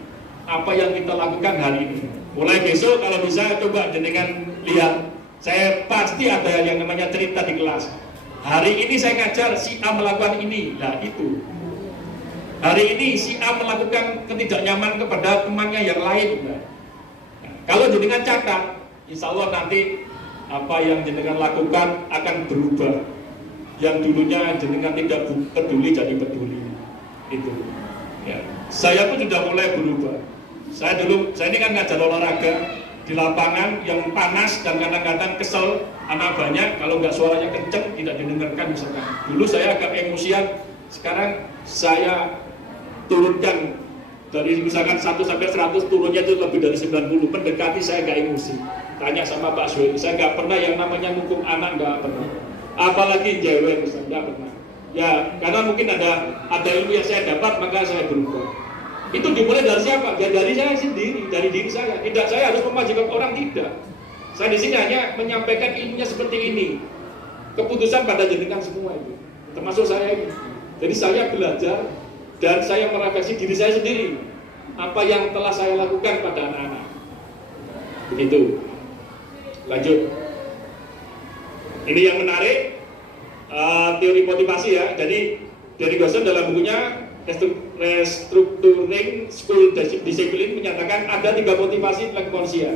apa yang kita lakukan hari ini. Mulai besok kalau bisa coba jenengan lihat, saya pasti ada yang namanya cerita di kelas. Hari ini saya ngajar si A melakukan ini, nah itu. Hari ini si A melakukan ketidaknyaman kepada temannya yang lain. Nah, kalau jenengan catat, insya Allah nanti apa yang jenengan lakukan akan berubah. Yang dulunya jenengan tidak peduli jadi peduli. Itu. Ya. Saya pun sudah mulai berubah. Saya ini kan ngajar olahraga di lapangan yang panas dan kadang-kadang kesel, anak banyak, kalau nggak suaranya kenceng tidak didengarkan misalkan. Dulu saya agak emosian, sekarang saya turunkan dari misalkan 1 sampai 100, turunnya itu lebih dari 90, mendekati saya nggak emosi. Tanya sama Pak Suwi, saya nggak pernah yang namanya mukul anak, nggak pernah. Apalagi jewer misalnya, nggak pernah. Ya, karena mungkin ada ilmu yang saya dapat, maka saya berubah. Itu dimulai dari siapa? Ya dari saya sendiri, dari diri saya. Tidak saya harus memajukan orang, tidak. Saya di sini hanya menyampaikan ilmunya seperti ini. Keputusan pada jenengan semua itu, termasuk saya ini. Jadi saya belajar dan saya merefleksi diri saya sendiri. Apa yang telah saya lakukan pada anak-anak. Begitu. Lanjut. Ini yang menarik, teori motivasi ya. Jadi dari Gosson dalam bukunya Restructuring School Discipline menyatakan ada 3 motivasi manusia.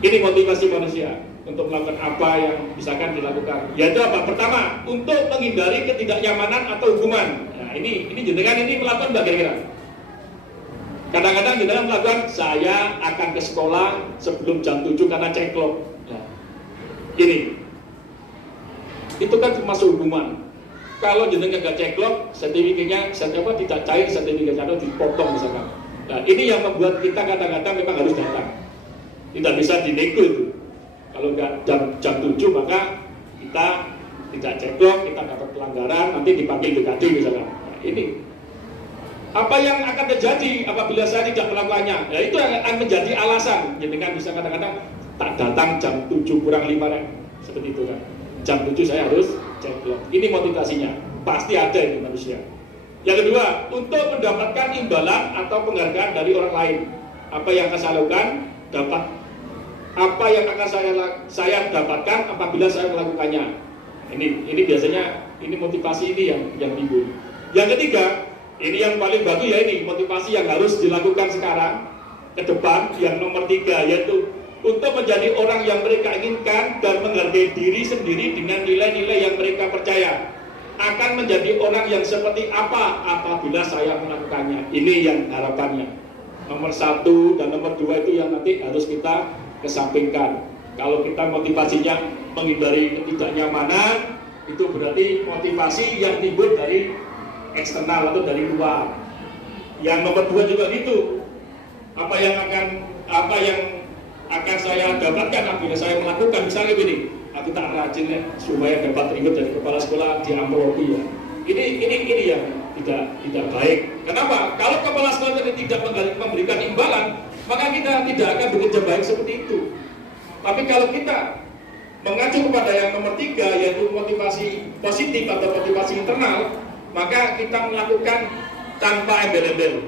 Ini motivasi manusia untuk melakukan apa yang misalkan dilakukan. Yaitu apa? Pertama, untuk menghindari ketidaknyamanan atau hukuman. Nah, ini jenengan ini melakukan enggak kira-kira? Kadang-kadang jenengan melakukan, saya akan ke sekolah sebelum jam 7 karena ceklok. Nah, ini. Itu kan termasuk hukuman. Kalau jenengan nggak ceklok, sertifikatnya tidak cair, sertifikatnya dipotong misalkan. Nah, ini yang membuat kita kadang-kadang memang harus datang. Tidak bisa dinego itu. Kalau nggak jam 7 maka kita tidak ceklok, kita dapat pelanggaran, nanti dipanggil BKD misalkan. Nah, ini apa yang akan terjadi apabila saya tidak melakukannya? Nah, itu yang akan menjadi alasan. Jenengan bisa kadang-kadang tak datang jam 7 kurang 5 seperti itu kan. Jam 7 saya harus ceklok. Ini motivasinya. Pasti ada ini manusia. Yang kedua, untuk mendapatkan imbalan atau penghargaan dari orang lain. Apa yang akan saya lakukan, dapat. Apa yang akan saya dapatkan apabila saya melakukannya. Ini biasanya ini motivasi ini yang timbul. Yang ketiga, ini yang paling bagus ya, ini motivasi yang harus dilakukan sekarang ke depan. Yang nomor 3 yaitu untuk menjadi orang yang mereka inginkan dan menghargai diri sendiri dengan nilai-nilai yang mereka percaya. Akan menjadi orang yang seperti apa apabila saya melakukannya. Ini yang harapannya. Nomor 1 dan nomor 2 itu yang nanti harus kita kesampingkan. Kalau kita motivasinya menghindari ketidaknyamanan, itu berarti motivasi yang timbul dari eksternal atau dari luar. Yang nomor 2 juga gitu. Apa yang akan saya dapatkan apabila saya melakukan, misalnya begini, aku tak rajin ya supaya dapat ribet dari kepala sekolah di amplopi ya. Ini yang tidak baik. Kenapa? Kalau kepala sekolah tidak memberikan imbalan, maka kita tidak akan bekerja baik seperti itu. Tapi kalau kita mengacu kepada yang nomor 3 yaitu motivasi positif atau motivasi internal, maka kita melakukan tanpa embel-embel.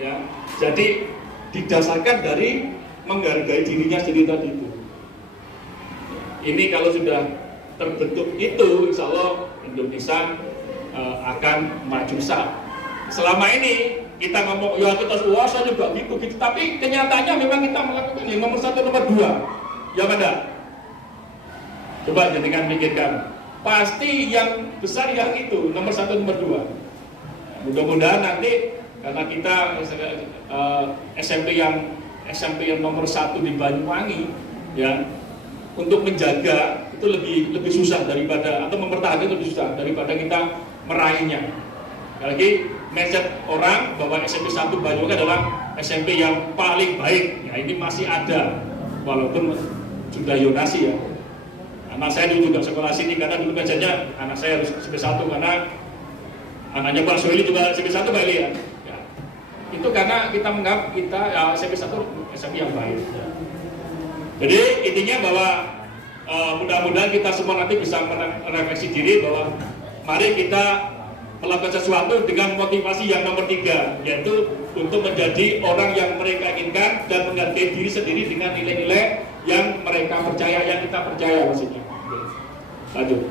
Ya, jadi didasarkan dari menghargai dirinya sendiri tadi itu. Ini kalau sudah terbentuk itu, insya Allah Indonesia akan maju besar. Selama ini kita ngomong, ya kita saya juga gitu, tapi kenyataannya memang kita melakukan yang nomor 1, nomor 2. Ya mana? Coba jangan pikirkan. Pasti yang besar yang itu, nomor 1, nomor 2. Mudah-mudahan nanti karena kita SMP yang nomor 1 di Banyuwangi, ya, untuk menjaga itu lebih susah daripada, atau mempertahankan lebih susah daripada kita meraihnya. Lagi mindset orang bahwa SMP 1 Banyuwangi adalah SMP yang paling baik. Ya, ini masih ada, walaupun sudah zonasi ya. Anak saya dulu juga sekolah sini karena dulu ngajarnya anak saya harus SMP 1 karena anaknya Pak Soeli juga SMP 1 Pak Eli ya. Itu karena kita menganggap kita SMP 1 SMP yang baik. Ya. Jadi intinya bahwa mudah-mudahan kita semua nanti bisa merefleksi diri bahwa mari kita melakukan sesuatu dengan motivasi yang nomor 3, yaitu untuk menjadi orang yang mereka inginkan dan menghargai diri sendiri dengan nilai-nilai yang mereka percaya, yang kita percaya maksudnya. Lanjut.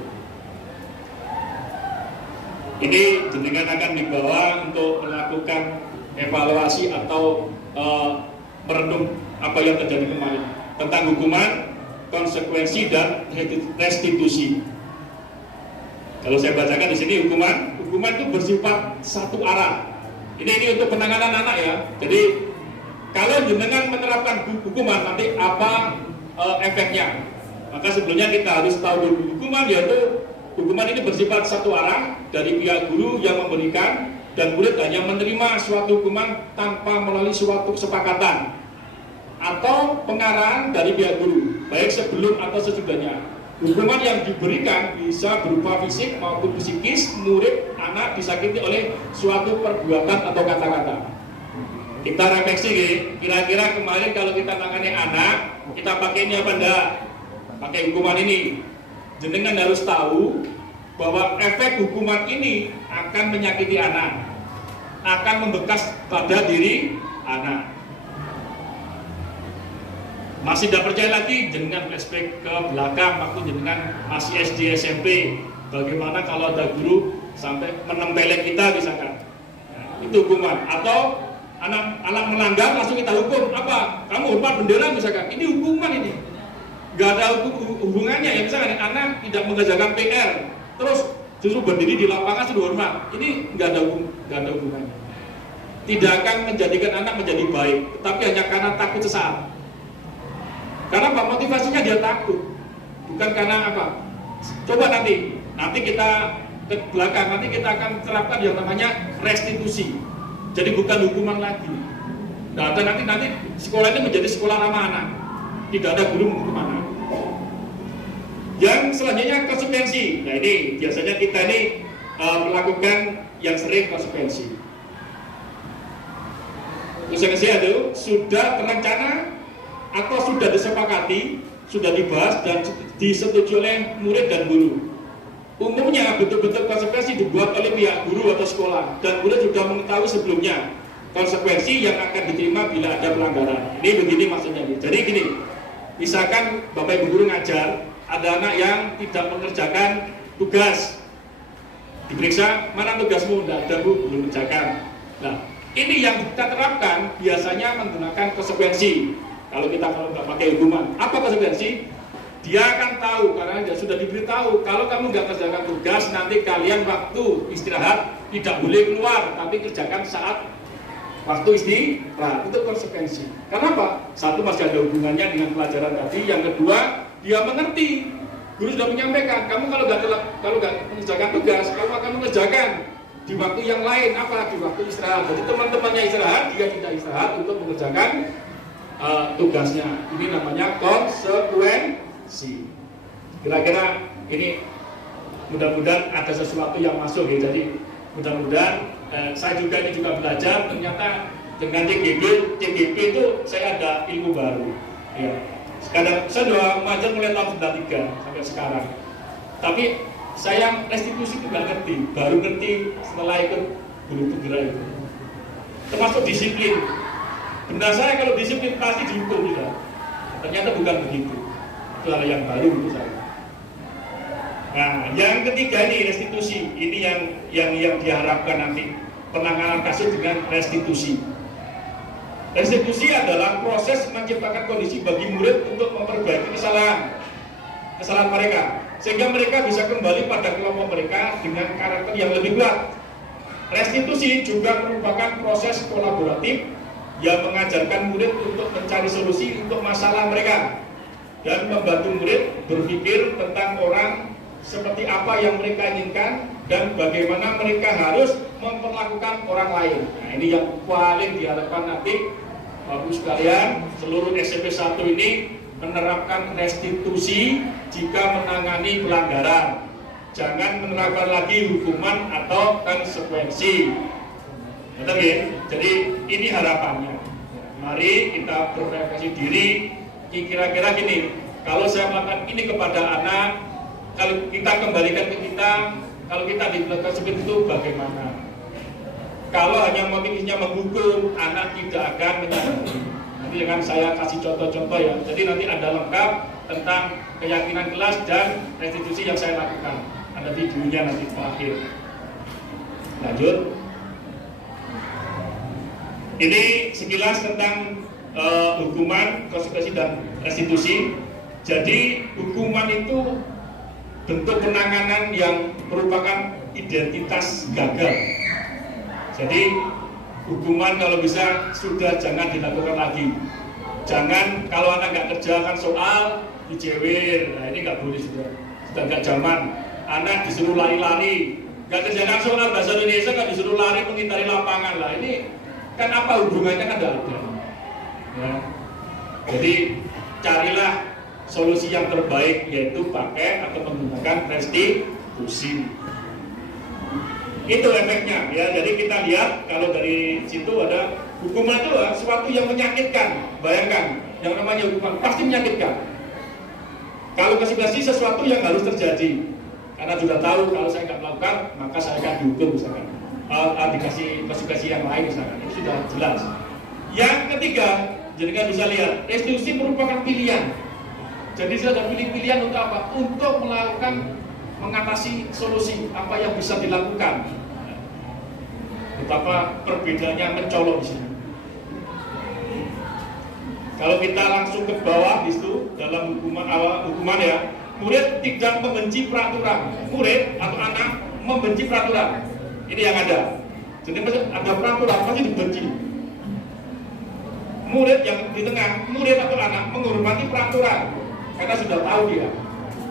Ini jenengan akan dibawa untuk melakukan evaluasi atau merenung apa yang terjadi kemarin tentang hukuman, konsekuensi dan restitusi. Kalau saya bacakan di sini hukuman itu bersifat satu arah. Ini untuk penanganan anak ya. Jadi kalau jenengan menerapkan hukuman nanti apa efeknya? Maka sebelumnya kita harus tahu dulu hukuman, yaitu hukuman ini bersifat satu arah dari pihak guru yang memberikan, dan murid hanya menerima suatu hukuman tanpa melalui suatu kesepakatan atau pengarahan dari pihak guru, baik sebelum atau sesudahnya. Hukuman yang diberikan bisa berupa fisik maupun psikis. Murid anak disakiti oleh suatu perbuatan atau kata-kata. Kita refleksi, kira-kira kemarin kalau kita tangani anak, kita pakai ini apa enggak? Pakai hukuman ini. Jenengan harus tahu bahwa efek hukuman ini akan menyakiti anak, akan membekas pada diri anak. Masih tidak percaya lagi, jenengan flashback ke belakang waktu jenengan masih SD SMP. Bagaimana kalau ada guru sampai menempelek kita misalkan, nah, itu hukuman. Atau anak melanggar langsung kita hukum, apa? Kamu hormat bendera misalkan, ini hukuman ini. Gak ada hubungannya ya, misalkan anak tidak mengerjakan PR, terus justru berdiri di lapangan sudah hormat, ini gak ada hubungannya. Tidak akan menjadikan anak menjadi baik, tetapi hanya karena takut sesaat. Karena apa? Motivasinya dia takut, bukan karena apa? Coba nanti kita ke belakang, nanti kita akan terapkan yang namanya restitusi. Jadi bukan hukuman lagi. Nah, dan nanti sekolah ini menjadi sekolah ramah anak. Tidak ada guru menghukum anak. Yang selanjutnya konsekuensi. Nah ini biasanya kita ini melakukan yang sering konsekuensi. Konsekuensi itu sudah terencana atau sudah disepakati, sudah dibahas dan disetujui oleh murid dan guru. Umumnya bentuk-bentuk konsekuensi dibuat oleh pihak guru atau sekolah, dan murid juga mengetahui sebelumnya konsekuensi yang akan diterima bila ada pelanggaran. Ini begini maksudnya. Jadi gini, misalkan Bapak Ibu guru ngajar, ada anak yang tidak mengerjakan tugas, diperiksa, mana tugasmu? Tidak ada Bu, belum mengerjakan. Nah, ini yang kita terapkan biasanya menggunakan konsekuensi. Kalau nggak pakai hukuman, apa konsekuensi? Dia akan tahu karena dia sudah diberitahu, kalau kamu nggak kerjakan tugas, nanti kalian waktu istirahat tidak boleh keluar, tapi kerjakan saat waktu istirahat. Itu konsekuensi. Kenapa? Satu, masih ada hubungannya dengan pelajaran tadi. Yang kedua, dia mengerti. Guru sudah menyampaikan, kamu kalau nggak mengerjakan tugas, kamu akan mengerjakan di waktu yang lain, apa? Di waktu istirahat. Jadi teman-temannya istirahat, dia tidak istirahat untuk mengerjakan tugasnya. Ini namanya konsekuensi. Kira-kira ini mudah-mudahan ada sesuatu yang masuk ya. Jadi mudah-mudahan saya juga belajar, ternyata dengan TGP itu saya ada ilmu baru ya. Kadang saya sudah mengajar mulai tahun 93 sampai sekarang, tapi saya restitusi itu nggak ngerti, baru ngerti setelah ikut guru penggerak itu, termasuk disiplin. Benar saya kalau disiplin pasti dihukum juga. Ternyata bukan begitu. Itu hal yang baru menurut saya. Nah, yang ketiga ini restitusi. Ini yang diharapkan nanti penanganan kasus dengan restitusi. Restitusi adalah proses menciptakan kondisi bagi murid untuk memperbaiki kesalahan mereka, sehingga mereka bisa kembali pada kelompok mereka dengan karakter yang lebih kuat. Restitusi juga merupakan proses kolaboratif yang mengajarkan murid untuk mencari solusi untuk masalah mereka dan membantu murid berpikir tentang orang seperti apa yang mereka inginkan dan bagaimana mereka harus memperlakukan orang lain. Nah, ini yang paling diharapkan nanti Bapak sekalian, seluruh SMP 1 ini menerapkan restitusi jika menangani pelanggaran. Jangan menerapkan lagi hukuman atau konsekuensi. Betul ya? Jadi ini harapannya. Mari kita berrefleksi diri. Kira-kira gini, kalau saya melakukan ini kepada anak, kalau kita kembalikan ke kita, kalau kita dilakukan seperti itu bagaimana? Kalau hanya motifnya menghukum, anak tidak akan menyadari. Nanti akan saya kasih contoh-contoh ya. Jadi nanti ada lengkap tentang keyakinan kelas dan restitusi yang saya lakukan. Ada videonya nanti terakhir. Lanjut. Ini sekilas tentang hukuman, konsekuensi dan restitusi. Jadi hukuman itu bentuk penanganan yang merupakan identitas gagal. Jadi hukuman kalau bisa sudah jangan dilakukan lagi. Jangan kalau anak nggak kerjakan soal dijewer. Nah ini nggak boleh sudah nggak zaman. Anak disuruh lari-lari, nggak kerjakan soal bahasa Indonesia, nggak disuruh lari mengitari lapangan lah. Ini kan apa hubungannya kan ada. Ya. Jadi carilah solusi yang terbaik, yaitu pakai atau menggunakan restitusi. Itu efeknya ya. Jadi kita lihat kalau dari situ ada hukuman itu sesuatu yang menyakitkan. Bayangkan yang namanya hukuman pasti menyakitkan. Kalau konsekuensi sesuatu yang harus terjadi, karena sudah tahu kalau saya nggak melakukan maka saya akan dihukum misalkan, dikasih konsekuensi yang lain misalkan, itu sudah jelas. Yang ketiga, jadi kan bisa lihat restitusi merupakan pilihan. Jadi saya ada pilihan untuk apa? Untuk melakukan mengatasi solusi apa yang bisa dilakukan. Betapa perbedaannya mencolok di sini. Kalau kita langsung ke bawah di situ dalam hukuman ya, murid tidak membenci peraturan. Murid atau anak membenci peraturan. Ini yang ada. Jadi ada peraturan pasti dibenci. Murid yang di tengah, murid atau anak menghormati peraturan karena sudah tahu dia.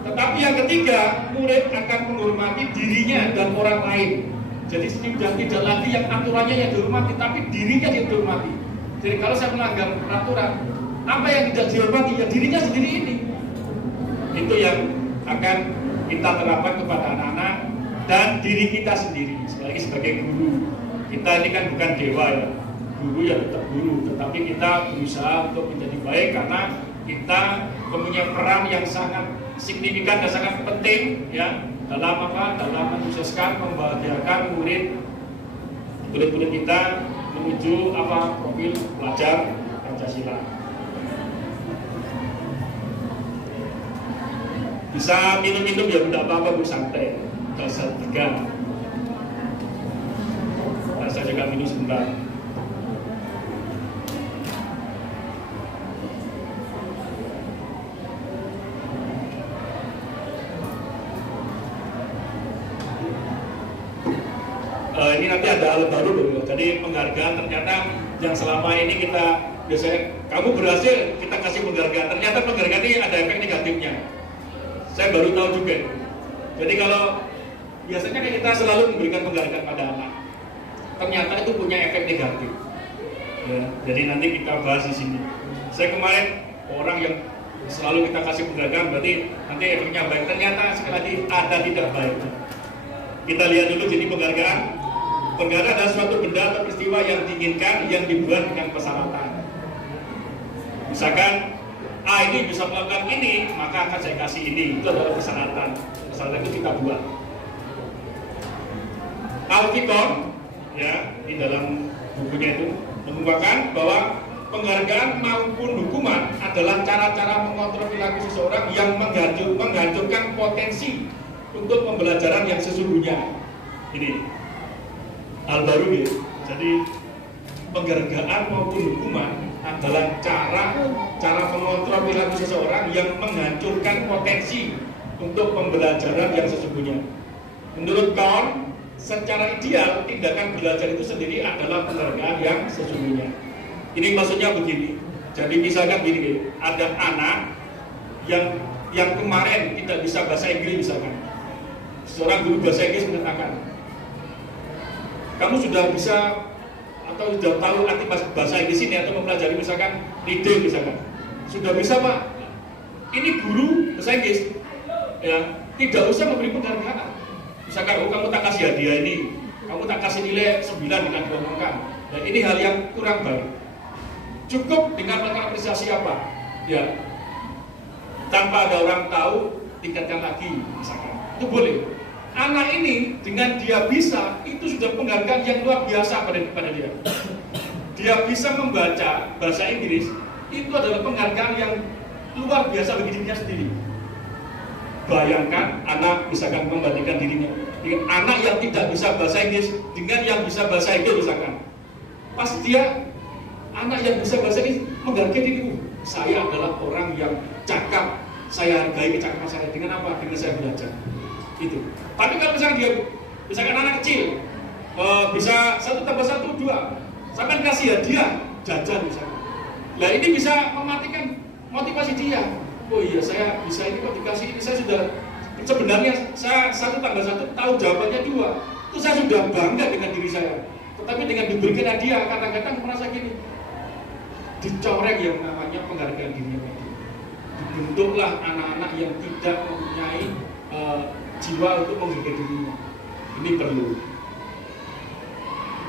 Tetapi yang ketiga, murid akan menghormati dirinya dan orang lain. Jadi sudah tidak lagi yang aturannya yang dihormati, tapi dirinya yang dihormati. Jadi kalau saya melanggar peraturan, apa yang tidak dihormati? Ya dirinya sendiri ini. Itu yang akan kita terapkan kepada anak-anak dan diri kita sendiri. Sebagai guru, kita ini kan bukan dewa ya. Guru ya tetap guru, tetapi kita berusaha untuk menjadi baik karena kita mempunyai peran yang sangat signifikan dan sangat penting ya dalam apa? Dalam mensukseskan, membahagiakan murid-murid kita menuju apa? Profil pelajar Pancasila. Bisa minum-minum ya tidak apa-apa, Bu, santai, tidak usah tegang. Nah, saya juga minum sebentar. Ini nanti ada hal baru dulu. Jadi penghargaan ternyata yang selama ini kita biasanya kamu berhasil kita kasih penghargaan. Ternyata penghargaan ini ada efek negatifnya. Saya baru tahu juga. Jadi kalau biasanya kita selalu memberikan penghargaan pada anak, ternyata itu punya efek negatif. Ya, jadi nanti kita bahas di sini. Saya kemarin orang yang selalu kita kasih penghargaan berarti nanti efeknya baik. Ternyata sekali lagi ada tidak baik. Kita lihat dulu jadi penghargaan. Penghargaan adalah suatu benda atau peristiwa yang diinginkan yang dibuat dengan persyaratan. Misalkan ini bisa melakukan ini, maka akan saya kasih ini. Itu adalah persyaratan. Persyaratan itu kita buat. Alkitab ya di dalam bukunya itu mengungkapkan bahwa penghargaan maupun hukuman adalah cara-cara mengontrol perilaku seseorang yang menghancurkan potensi untuk pembelajaran yang sesungguhnya. Ini hal baru ya. Jadi penghargaan maupun hukuman adalah cara mengontrol perilaku seseorang yang menghancurkan potensi untuk pembelajaran yang sesungguhnya. Menurut Kahn, secara ideal tindakan belajar itu sendiri adalah penghargaan yang sesungguhnya. Ini maksudnya begini. Jadi misalkan gini, ada anak yang kemarin tidak bisa bahasa Inggris misalkan. Seorang guru bahasa Inggris mengatakan, kamu sudah bisa atau sudah tahu arti bahasa Inggris ini atau mempelajari misalkan reading misalkan. Sudah bisa Pak. Ini guru bahasa Inggris ya, tidak usah memberi penghargaan. Misalkan, oh kamu tak kasih hadiah ini, kamu tak kasih nilai 9 dengan diomongkan. Nah, ini hal yang kurang baik. Cukup dengan melakukan apresiasi apa? Ya, tanpa ada orang tahu, tingkatkan lagi, misalkan. Itu boleh. Anak ini dengan dia bisa, itu sudah penghargaan yang luar biasa pada dia. Dia bisa membaca bahasa Inggris, itu adalah penghargaan yang luar biasa bagi dirinya sendiri. Bayangkan anak misalkan membandingkan dirinya dengan anak yang tidak bisa bahasa Inggris dengan yang bisa bahasa Inggris misalkan. Pasti dia anak yang bisa bahasa Inggris menghargai dirimu. Saya adalah orang yang cakap, saya hargai kecakapan saya. Dengan apa? Dengan saya belajar. Itu. Tapi kalau misalkan dia, misalkan anak kecil, bisa 1 tambah 1, 2, saya akan kasih hadiah, jajan misalkan. Nah ini bisa mematikan motivasi dia. Oh iya, saya bisa ini kok dikasih ini, saya sudah, sebenarnya saya 1 tambah 1 tahu jawabannya 2. Itu saya sudah bangga dengan diri saya. Tetapi dengan diberikan hadiah, kadang-kadang merasa gini, dicoreng yang namanya penghargaan dirinya. Dibentuklah anak-anak yang tidak mempunyai jiwa untuk menghargai dirinya. Ini perlu.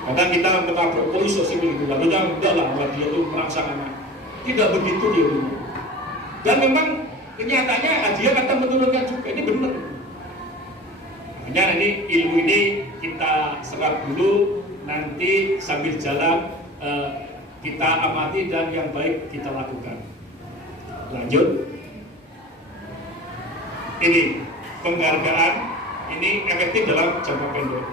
Kadang kita menabrak polisi sosial itu, lalu enggak lah, dia itu merangsang anak. Tidak begitu dia. Dan memang kenyataannya hadiah kata menurunkan juga. Ini benar. Makanya ini ilmu ini kita serap dulu, nanti sambil jalan kita amati dan yang baik kita lakukan. Lanjut. Ini penghargaan ini efektif dalam jangka pendek.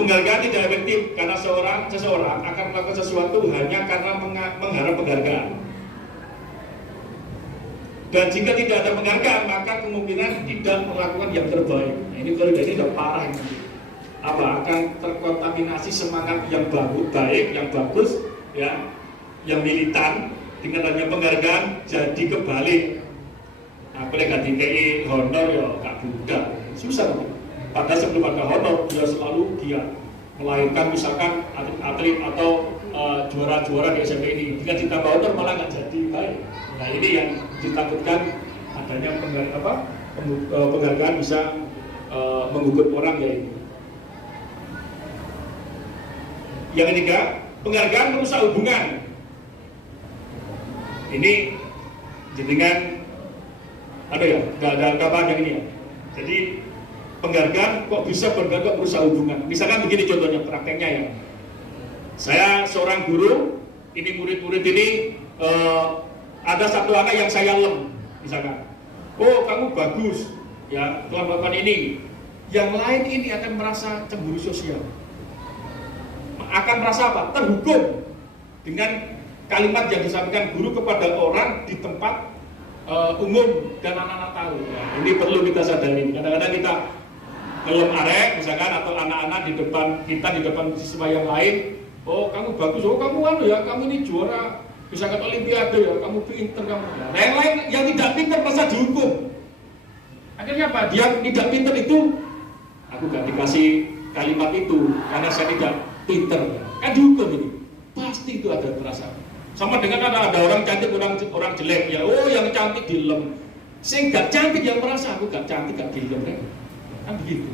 Penghargaan tidak efektif karena seseorang akan melakukan sesuatu hanya karena mengharap penghargaan. Dan jika tidak ada penghargaan, maka kemungkinan tidak melakukan yang terbaik. Nah, ini kalau ini sudah parah ini. Apa akan terkontaminasi semangat yang baik, yang bagus, ya, yang militan dengan adanya penghargaan jadi kebalik. Apalagi gak DKI honor ya gak budak, susah. Padahal sebelum ada honor dia selalu giat melahirkan misalkan atlet atau juara-juara di SMP ini. Dengan ditambah honor malah gak jadi baik. Nah ini yang ditakutkan adanya penghargaan bisa menggugur orang ya ini. Yang ketiga, penghargaan merusak hubungan. Ini jenengan ada ya, nggak ada panjang ini ya. Jadi penghargaan kok bisa bergabung merusak hubungan. Misalkan begini contohnya prakteknya ya. Saya seorang guru, ini murid-murid ini ada satu anak yang saya lem, misalkan. Oh kamu bagus, ya telah melakukan ini. Yang lain ini akan merasa cemburu sosial. Akan merasa apa? Terhukum dengan kalimat yang disampaikan guru kepada orang di tempat umum dan anak-anak tahu. Nah, ini perlu kita sadari. Kadang-kadang kita ngelem arek misalkan atau anak-anak di depan siswa yang lain. Oh kamu bagus, oh kamu ya, kamu ini juara misalkan olimpiade ya, kamu pinter kamu. Nah, yang lain yang tidak pinter masa dihukum. Akhirnya apa? Dia tidak pinter itu, aku gak dikasih kalimat itu karena saya tidak pinter. Kan dihukum ini. Pasti itu ada terasa. Sama dengan ada orang cantik, orang jelek ya. Oh yang cantik dilem. Saya gak cantik yang merasa aku gak cantik gak dilem kan begitu.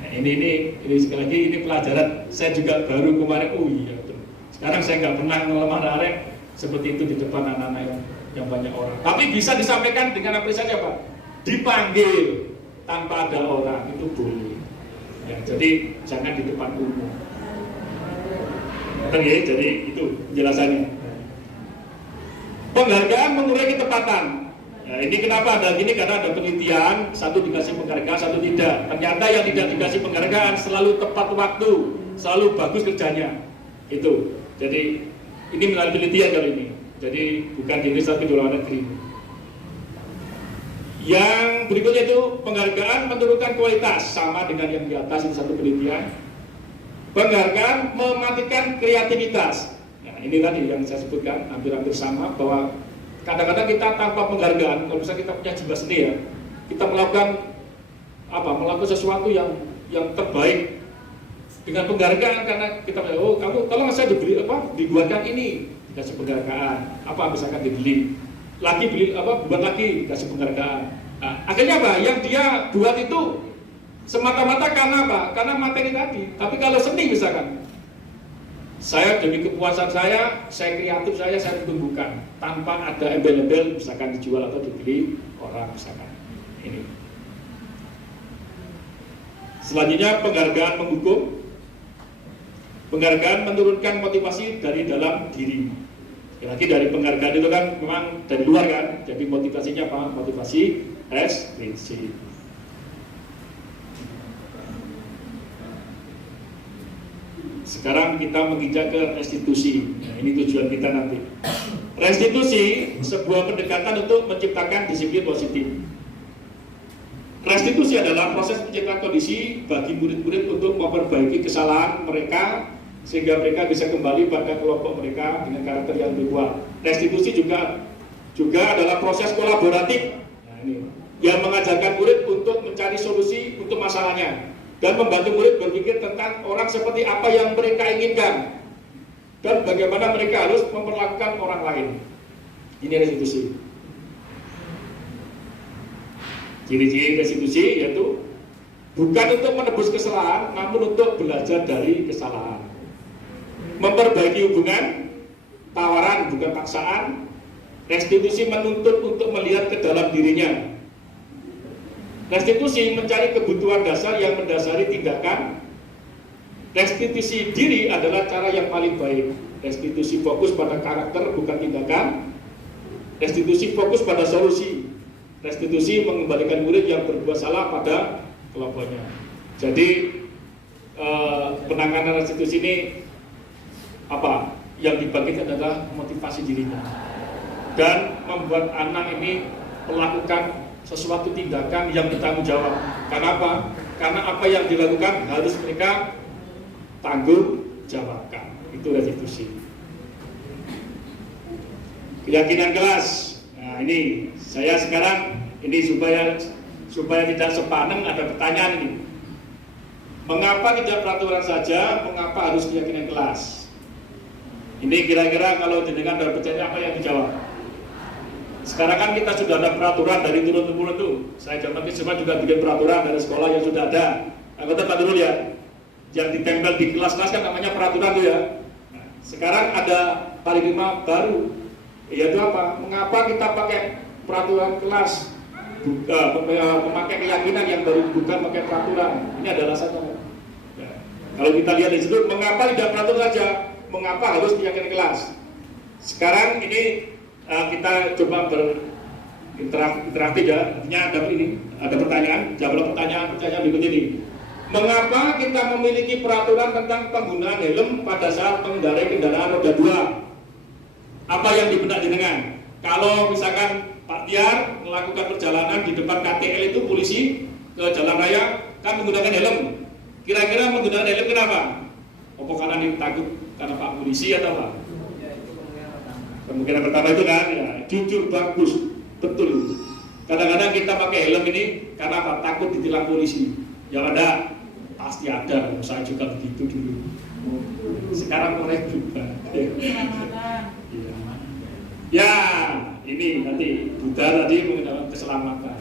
Nah, ini sekali lagi ini pelajaran saya juga baru kemarin. Oh iya betul. Sekarang saya nggak pernah ngelemah arek seperti itu di depan anak-anak yang banyak orang. Tapi bisa disampaikan dengan apresiasi apa? Dipanggil tanpa ada orang itu boleh. Ya, jadi jangan di depan umum. Jadi itu penjelasannya. Penghargaan mengurangi ketepatan. Nah, ini kenapa ada gini? Karena ada penelitian, satu dikasih penghargaan, satu tidak. Ternyata yang tidak dikasih penghargaan selalu tepat waktu, selalu bagus kerjanya. Itu. Jadi ini melalui penelitian kali ini. Jadi bukan jenis tapi di luar negeri. Yang berikutnya itu penghargaan menurunkan kualitas, sama dengan yang di atas, itu satu penelitian. Penghargaan mematikan kreativitas. Nah, ini tadi yang saya sebutkan hampir-hampir sama, bahwa kadang-kadang kita tanpa penghargaan, kalau misalnya kita punya jiwa seni ya, kita melakukan sesuatu yang terbaik dengan penghargaan, karena kita kamu tolong saya dibuatkan ini, dikasih penghargaan, misalkan dibeli lagi, buat lagi, dikasih penghargaan. Nah, akhirnya yang dia buat itu semata-mata karena karena materi tadi. Tapi kalau seni misalkan, saya demi kepuasan saya kreatif saya tumbuhkan tanpa ada embel-embel, misalkan dijual atau dibeli orang, misalkan ini. Selanjutnya penghargaan menghukum. Penghargaan menurunkan motivasi dari dalam diri. Lagi dari penghargaan itu kan memang dari luar kan, jadi motivasinya apa? Motivasi ekstrinsik. Sekarang kita menginjak ke restitusi. Nah, ini tujuan kita nanti. Restitusi sebuah pendekatan untuk menciptakan disiplin positif. Restitusi adalah proses menciptakan kondisi bagi murid-murid untuk memperbaiki kesalahan mereka sehingga mereka bisa kembali pada kelompok mereka dengan karakter yang lebih kuat. Restitusi juga adalah proses kolaboratif, nah, ini, yang mengajarkan murid untuk mencari solusi untuk masalahnya dan membantu murid berpikir tentang orang seperti apa yang mereka inginkan dan bagaimana mereka harus memperlakukan orang lain. Ini restitusi. Ciri-ciri restitusi yaitu bukan untuk menebus kesalahan, namun untuk belajar dari kesalahan. Memperbaiki hubungan, tawaran bukan paksaan. Restitusi menuntut untuk melihat ke dalam dirinya. Restitusi mencari kebutuhan dasar yang mendasari tindakan. Restitusi diri adalah cara yang paling baik. Restitusi fokus pada karakter bukan tindakan. Restitusi fokus pada solusi. Restitusi mengembalikan murid yang berbuat salah pada kelompoknya. Jadi penanganan restitusi ini yang dibangkitkan adalah motivasi dirinya dan membuat anak ini melakukan sesuatu tindakan yang bertanggung jawab. Karena apa? Karena apa yang dilakukan harus mereka tanggung jawabkan. Itu restitusi. Keyakinan kelas. Nah, ini saya sekarang ini supaya tidak sepaneng, ada pertanyaan ini. Mengapa tidak peraturan saja? Mengapa harus keyakinan kelas? Ini kira-kira kalau jenengan dan percaya apa yang dijawab? Sekarang kan kita sudah ada peraturan dari turun-temurun tuh. Saya zaman semua juga bikin peraturan dari sekolah yang sudah ada. Anggota Pak dulu ya, yang ditempel di kelas-kelas kan namanya peraturan tuh ya. Nah, sekarang ada paradigma baru, yaitu apa? Mengapa kita pakai peraturan kelas, memakai keyakinan yang baru, bukan pakai peraturan? Ini adalah alasannya. Ya. Kalau kita lihat di situ, mengapa tidak peraturan saja? Mengapa harus keyakinan kelas? Sekarang ini kita coba berinteraktif ya. Artinya ada pertanyaan, jawab pertanyaan berikut ini. Mengapa kita memiliki peraturan tentang penggunaan helm pada saat mengendarai kendaraan roda 2? Apa yang di benak jenengan? Kalau misalkan Pak Tiar melakukan perjalanan di depan KTL itu polisi ke jalan raya kan menggunakan helm. Kira-kira menggunakan helm kenapa? Apa karena takut karena Pak polisi atau apa? Kemungkinan pertama itu kan ya, jujur bagus, betul. Kadang-kadang kita pakai helm ini karena apa? Takut ditilang polisi. Yang ada pasti ada, saya juga begitu dulu. Sekarang mulai juga. Ya, ini nanti Buddha tadi mengenai keselamatan.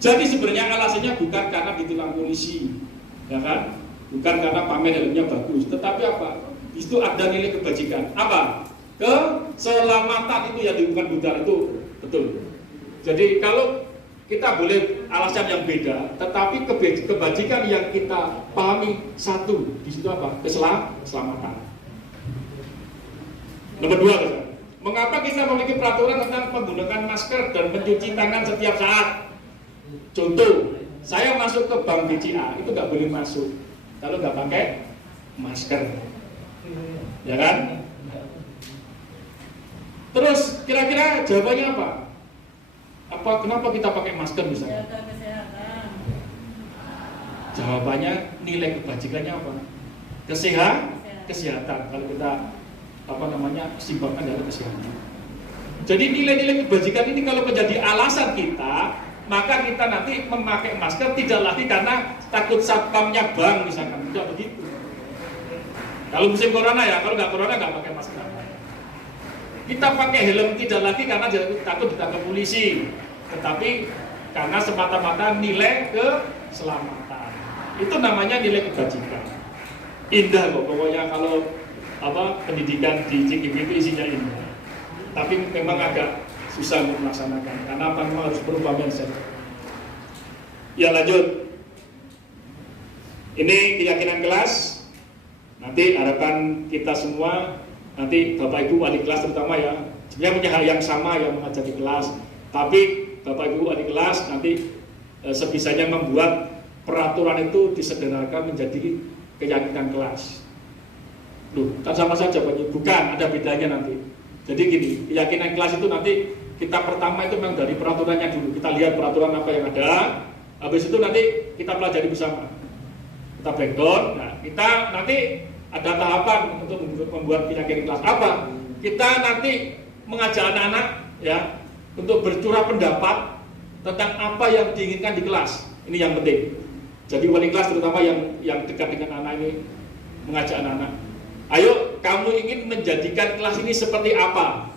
Jadi sebenarnya alasannya bukan karena ditilang polisi, ya kan? Bukan karena pamer helmnya bagus, tetapi apa? Itu ada nilai kebajikan. Apa? Keselamatan itu yang dibutuhkan Buddha itu betul. Jadi kalau kita boleh alasan yang beda, tetapi kebajikan yang kita pahami satu di situ apa? Keselamatan. Nomor 2, mengapa kita memiliki peraturan tentang menggunakan masker dan mencuci tangan setiap saat? Contoh, saya masuk ke bank BCA itu nggak boleh masuk kalau nggak pakai masker, ya kan? Terus kira-kira jawabannya apa? Kenapa kita pakai masker misalnya? Jawabannya nilai kebajikannya apa? Kesehatan. Kalau kita simbangkan dari kesehatan. Jadi nilai-nilai kebajikan ini kalau menjadi alasan kita, maka kita nanti memakai masker tidak lagi karena takut satpamnya bank misalkan, tidak begitu. Kalau musim corona ya, kalau nggak corona nggak pakai masker. Kita pakai helm tidak lagi karena takut ditangkap polisi, tetapi karena semata-mata nilai keselamatan. Itu namanya nilai kebajikan. Indah kok pokoknya kalau pendidikan di CGV itu isinya indah. Tapi memang agak susah untuk melaksanakan karena memang harus berubah mindset. Ya lanjut. Ini keyakinan kelas. Nanti harapan kita semua, nanti Bapak Ibu wali kelas terutama ya, sebenarnya punya hal yang sama yang mengajar di kelas. Tapi Bapak Ibu wali kelas nanti sebisanya membuat peraturan itu disederhanakan menjadi keyakinan kelas. Loh, kan sama saja Pak, bukan, ada bedanya nanti. Jadi gini, keyakinan kelas itu nanti kita pertama itu memang dari peraturannya dulu. Kita lihat peraturan apa yang ada, habis itu nanti kita pelajari bersama. Kita breakdown, nah kita nanti ada tahapan untuk membuat keyakinan kelas. Apa? Kita nanti mengajak anak-anak ya untuk bercurah pendapat tentang apa yang diinginkan di kelas. Ini yang penting. Jadi wali kelas terutama yang dekat dengan anak ini mengajak anak-anak. Ayo, kamu ingin menjadikan kelas ini seperti apa?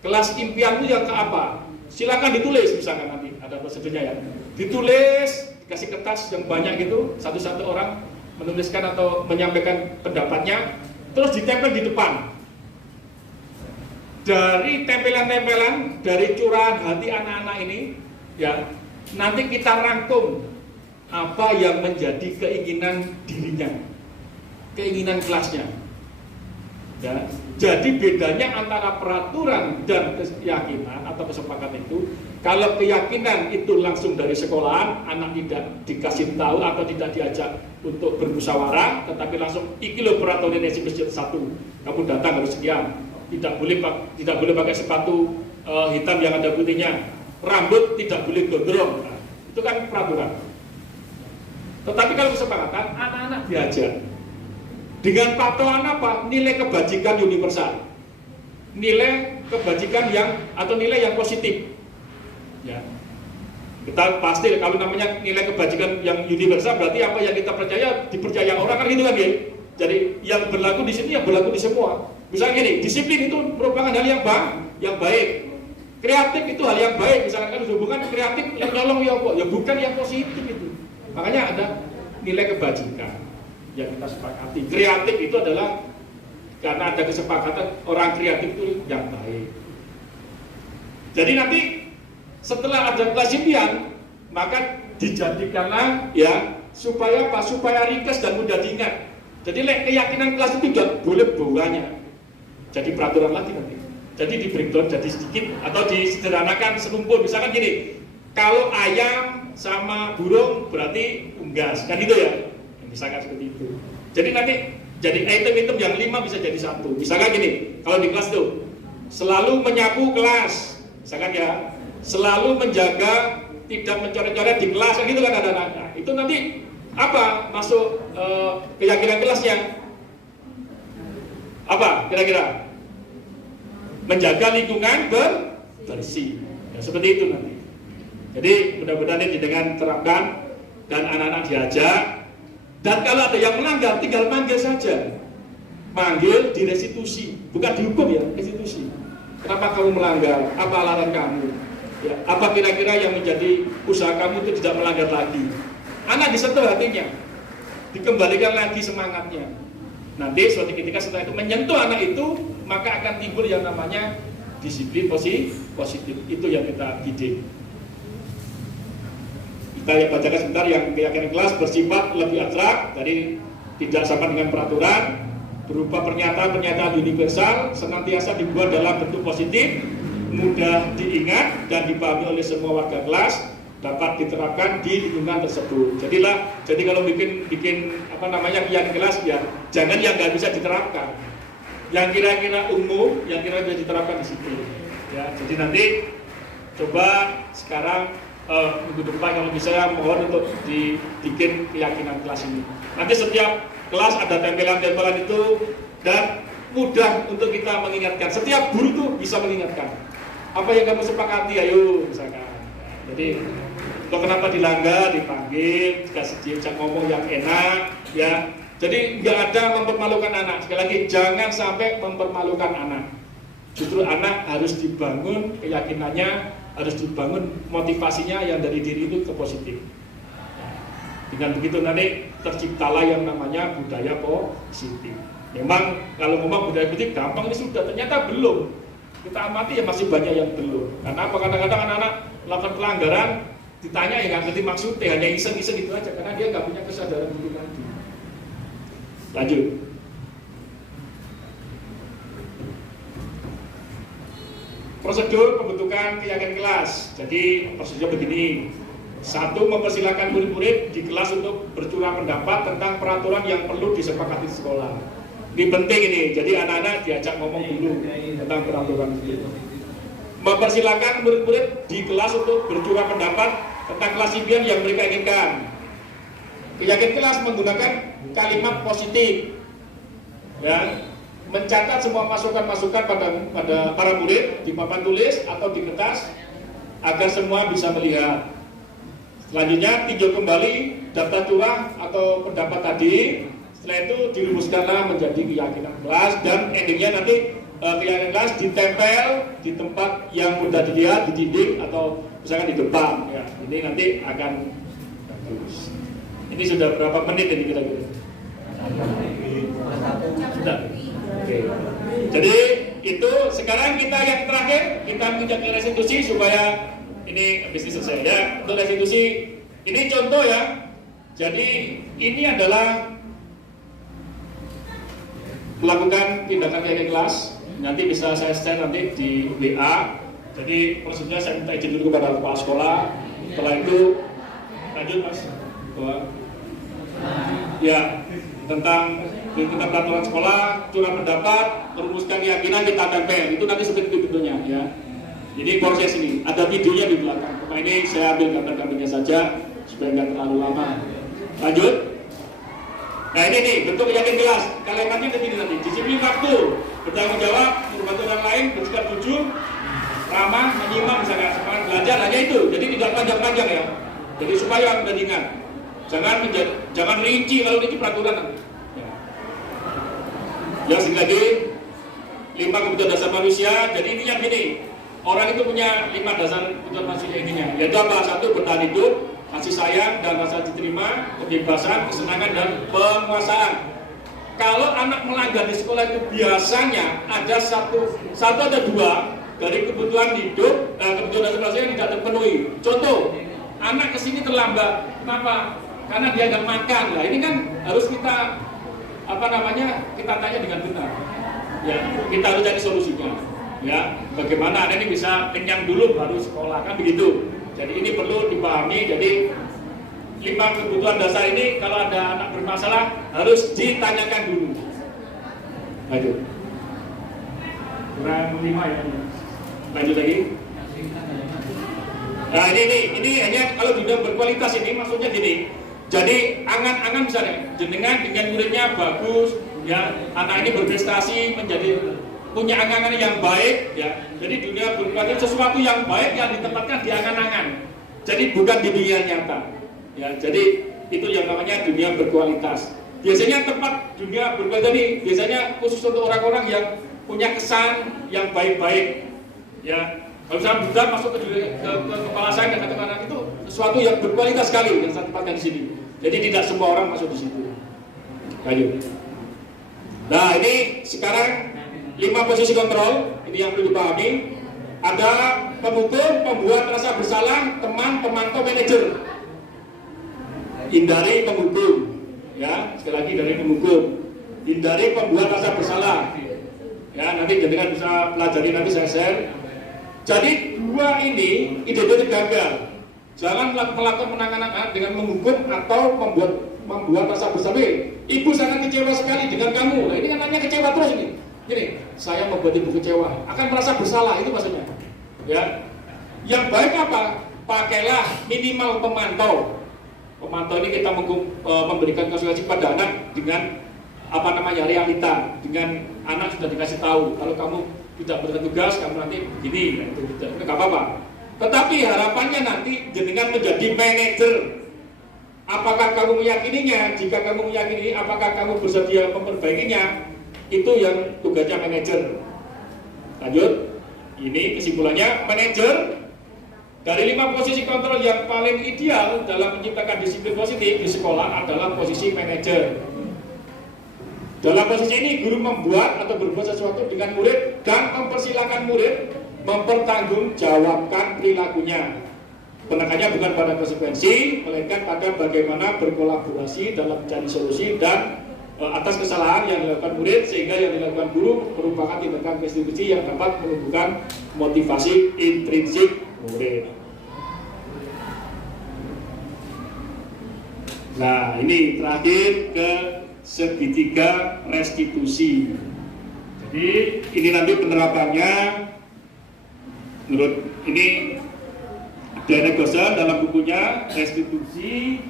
Kelas impianmu yang ke apa? Silakan ditulis misalkan nanti ada prosedurnya ya. Ditulis, dikasih kertas yang banyak gitu, satu-satu orang menuliskan atau menyampaikan pendapatnya, terus ditempel di depan. Dari tempelan-tempelan, dari curahan hati anak-anak ini, ya, nanti kita rangkum apa yang menjadi keinginan dirinya, keinginan kelasnya. Ya, jadi bedanya antara peraturan dan keyakinan atau kesepakatan itu, kalau keyakinan itu langsung dari sekolahan, anak tidak dikasih tahu atau tidak diajak untuk bermusyawarah, tetapi langsung iki lo peraturan ini satu, kamu datang harus sekian, tidak boleh pakai sepatu hitam yang ada putihnya, rambut tidak boleh gondrong, nah, itu kan peraturan. Tetapi kalau kesepakatan, anak-anak diajak dengan patokan apa? Nilai kebajikan universal, nilai kebajikan atau nilai yang positif. Ya, kita pasti kalau namanya nilai kebajikan yang universal berarti apa yang kita percaya dipercaya orang kan gitu kan ya. Jadi yang berlaku di sini yang berlaku di semua. Misalnya gini, disiplin itu merupakan hal yang baik. Kreatif itu hal yang baik. Misalkan kan hubungan kreatif yang nyolong ya kok, ya bukan yang positif itu. Makanya ada nilai kebajikan yang kita sepakati. Kreatif itu adalah karena ada kesepakatan orang kreatif itu yang baik. Jadi nanti setelah ada kelas impian, maka dijadikanlah ya supaya apa? Supaya ringkas dan mudah diingat. Jadi keyakinan kelas itu tidak boleh banyak. Jadi peraturan lagi nanti. Jadi di breakdown jadi sedikit atau disederhanakan selumpur. Misalkan gini, kalau ayam sama burung berarti unggas, kan gitu ya? Misalkan seperti itu. Jadi nanti jadi item-item yang 5 bisa jadi 1. Misalkan gini, kalau di kelas tuh selalu menyapu kelas, misalkan ya, selalu menjaga tidak mencoret-coret di kelas, kan gitu kan ada anak-anak. Itu nanti apa masuk keyakinan kelasnya? Apa kira-kira? Menjaga lingkungan bersih. Ya, seperti itu nanti. Jadi mudah-mudahan ini dengan terapkan dan anak-anak diajak. Dan kalau ada yang melanggar, tinggal manggil saja. Manggil di restitusi, bukan dihukum ya, restitusi. Kenapa kamu melanggar? Apa alasan kamu? Ya, apa kira-kira yang menjadi usaha kamu itu tidak melanggar lagi? Anak disentuh hatinya, dikembalikan lagi semangatnya. Nanti suatu ketika setelah itu menyentuh anak itu, maka akan timbul yang namanya disiplin positif. Itu yang kita didik. Kita bacakan sebentar yang keyakinan kelas bersifat lebih abstrak, jadi tidak sama dengan peraturan. berupa pernyataan-pernyataan universal senantiasa dibuat dalam bentuk positif, mudah diingat dan dipahami oleh semua warga kelas, dapat diterapkan di lingkungan tersebut. Jadi kalau bikin keyakinan kelas ya jangan yang nggak bisa diterapkan, yang kira-kira umum, yang kira-kira bisa diterapkan di situ. Ya, jadi nanti coba sekarang minggu depan kalau bisa mohon untuk dibikin keyakinan kelas ini. Nanti setiap kelas ada tempelan-tempelan itu dan mudah untuk kita mengingatkan. Setiap guru tuh bisa mengingatkan. Apa yang kamu sepakati, ayo misalkan. Jadi kalau kenapa dilanggar, dipanggil, dikasih diajak ngomong yang enak, ya. Jadi nggak ada mempermalukan anak. Sekali lagi jangan sampai mempermalukan anak. Justru anak harus dibangun keyakinannya, harus dibangun motivasinya yang dari diri itu ke positif. Dengan begitu nanti terciptalah yang namanya budaya positif. Memang kalau ngomong budaya positif gampang ini sudah, ternyata belum. Kita amati ya masih banyak yang belum. Karena apa? Kadang-kadang anak-anak melakukan pelanggaran, ditanya ya nggak ngerti maksudnya, hanya iseng-iseng gitu aja karena dia nggak punya kesadaran diri lagi. Lanjut. Prosedur pembentukan keyakinan kelas. Jadi prosedurnya begini. 1. Mempersilahkan murid-murid di kelas untuk bercurah pendapat tentang peraturan yang perlu disepakati di sekolah. Ini penting ini. Jadi anak-anak diajak ngomong dulu tentang peraturan itu. Mempersilahkan murid-murid di kelas untuk bercurah pendapat tentang kelas impian yang mereka inginkan. Keyakinan kelas menggunakan kalimat positif. Ya, mencatat semua masukan-masukan pada para murid di papan tulis atau di kertas agar semua bisa melihat. Selanjutnya tinjau kembali daftar curah atau pendapat tadi. Setelah itu dirumuskanlah menjadi keyakinan kelas dan endingnya nanti keyakinan kelas ditempel di tempat yang mudah dilihat di dinding atau misalkan di depan. Ya, ini nanti akan bagus. Ini sudah berapa menit ini kira-kira? Sudah. Oke. Jadi itu sekarang kita yang terakhir kita minta ke restitusi supaya ini bisnis selesai ya. Untuk restitusi ini contoh ya. Jadi ini adalah melakukan tindakan keyakinan kelas. Nanti bisa saya share nanti di WA. Jadi prosedurnya saya minta izin dulu kepada kepala sekolah. Setelah itu lanjut Mas. Ya, tentang peraturan sekolah, curah pendapat, merumuskan keyakinan, kita tempel. Itu nanti seperti itu bentuknya ya. Jadi proses ini ada videonya di belakang. Cuma ini saya ambil gambar-gambarnya saja supaya nggak terlalu lama. Lanjut. Nah ini nih bentuk keyakinan kelas. Kalimatnya begini nanti. Disiplin waktu, bertanggung jawab, membantu orang lain, bersikap jujur, ramah, menyimak, misalkan semangat belajar, hanya itu. Jadi tidak panjang-panjang ya. Jadi supaya mudah diingat. Jangan rinci, kalau rinci peraturan nanti. Ya sekali lagi 5 kebutuhan dasar manusia. Jadi intinya gini, orang itu punya 5 dasar kebutuhan manusia intinya. Yaitu apa? 1. Bertahan hidup, kasih sayang dan rasa diterima, kebebasan, kesenangan dan penguasaan. Kalau anak melanggar di sekolah itu biasanya ada satu atau 2 dari kebutuhan hidup, kebutuhan dasar manusia yang tidak terpenuhi. Contoh, anak kesini terlambat. Kenapa? Karena dia nggak makan. Lah ini kan harus kita kita tanya dengan benar. Ya, kita harus cari solusinya. Ya, bagaimana anak ini bisa kenyang dulu baru sekolah kan begitu. Jadi ini perlu dipahami. Jadi 5 kebutuhan dasar ini kalau ada anak bermasalah harus ditanyakan dulu. Lanjut. Kurang 5 ya. Lanjut lagi. Nah ini hanya kalau dunia berkualitas ini maksudnya gini. Jadi angan-angan misalnya jenengan dengan muridnya bagus, ya anak ini berprestasi menjadi punya angan-angan yang baik, ya. Jadi dunia berkualitas sesuatu yang baik yang ditempatkan di angan-angan. Jadi bukan di dunia nyata, ya. Jadi itu yang namanya dunia berkualitas. Biasanya tempat dunia berkualitas ini biasanya khusus untuk orang-orang yang punya kesan yang baik-baik, ya. Kalau misalnya Buddha masuk ke kepala saya dan katakan itu sesuatu yang berkualitas sekali yang saya tempatkan di sini. Jadi tidak semua orang masuk di situ. Lanjut. Nah ini sekarang 5 posisi kontrol ini yang perlu dipahami. Ada pengukur, pembuat rasa bersalah, teman, pemantau, manajer. Hindari penghukum. Ya sekali lagi dari penghukum. hindari pembuat rasa bersalah. Ya, nanti jenengan bisa pelajari, nanti saya share. Jadi dua ini ide-ide gagal. Jangan melakukan penanganan dengan menghukum atau membuat rasa bersalah. Ibu sangat kecewa sekali dengan kamu. Nah, ini kan hanya kecewa terus ini. Gini, saya membuat ibu kecewa, akan merasa bersalah, itu maksudnya. Ya, yang baik apa? Pakailah minimal pemantau. Pemantau ini kita memberikan konsultasi pada anak dengan realita. Dengan anak sudah dikasih tahu, kalau kamu tidak bertugas, kamu nanti begini, itu nggak apa-apa. Tetapi harapannya nanti jenengan menjadi manajer. Apakah kamu meyakininya? Jika kamu meyakini, apakah kamu bersedia memperbaikinya? Itu yang tugasnya manajer. Lanjut, ini kesimpulannya, manajer dari 5 posisi kontrol yang paling ideal dalam menciptakan disiplin positif di sekolah adalah posisi manajer. Dalam posisi ini, guru membuat atau berbuat sesuatu dengan murid dan mempersilahkan murid mempertanggungjawabkan perilakunya. Penekannya bukan pada konsekuensi, melainkan pada bagaimana berkolaborasi dalam mencari solusi dan atas kesalahan yang dilakukan murid, sehingga yang dilakukan guru merupakan tindakan restitusi yang dapat menumbuhkan motivasi intrinsik murid. Nah, ini terakhir ke segitiga restitusi. Jadi ini nanti penerapannya menurut ini Dana Gosan dalam bukunya Restitusi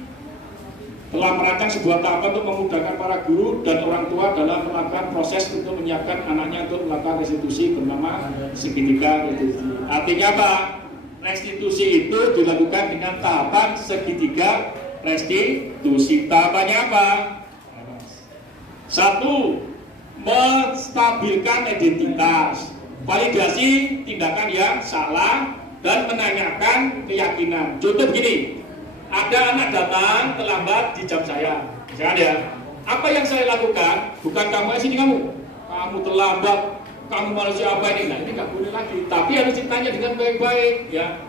telah merancang sebuah tahapan untuk memudahkan para guru dan orang tua dalam melakukan proses untuk menyiapkan anaknya untuk melakukan restitusi bernama segitiga restitusi. Artinya apa? Restitusi itu dilakukan dengan tahapan segitiga restitusi. Tahapannya apa? 1. Menstabilkan identitas, validasi tindakan yang salah, dan menanyakan keyakinan. Contoh begini, ada anak datang terlambat di jam saya, jangan ya. Apa yang saya lakukan? Bukan kamu sini kamu terlambat, kamu manusia apa ini? Nah, ini nggak boleh lagi. Tapi harus ditanya dengan baik-baik, ya.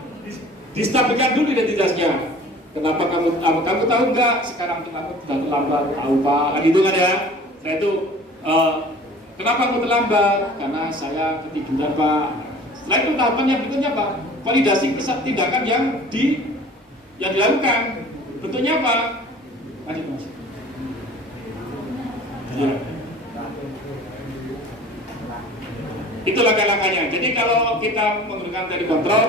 Distabilkan dulu identitasnya. Kenapa kamu tahu nggak? Sekarang kamu sudah terlambat, tahu Pak? Kan itu kan ya. Setelah itu, kenapa kamu terlambat? Karena saya ketiduran Pak. Setelah itu tahapan yang berikutnya Pak, validasi tindakan yang dilakukan. Bentuknya apa? Lanjut Mas. Ya. Itu langkah-langkahnya. Jadi kalau kita menggunakan teknik kontrol,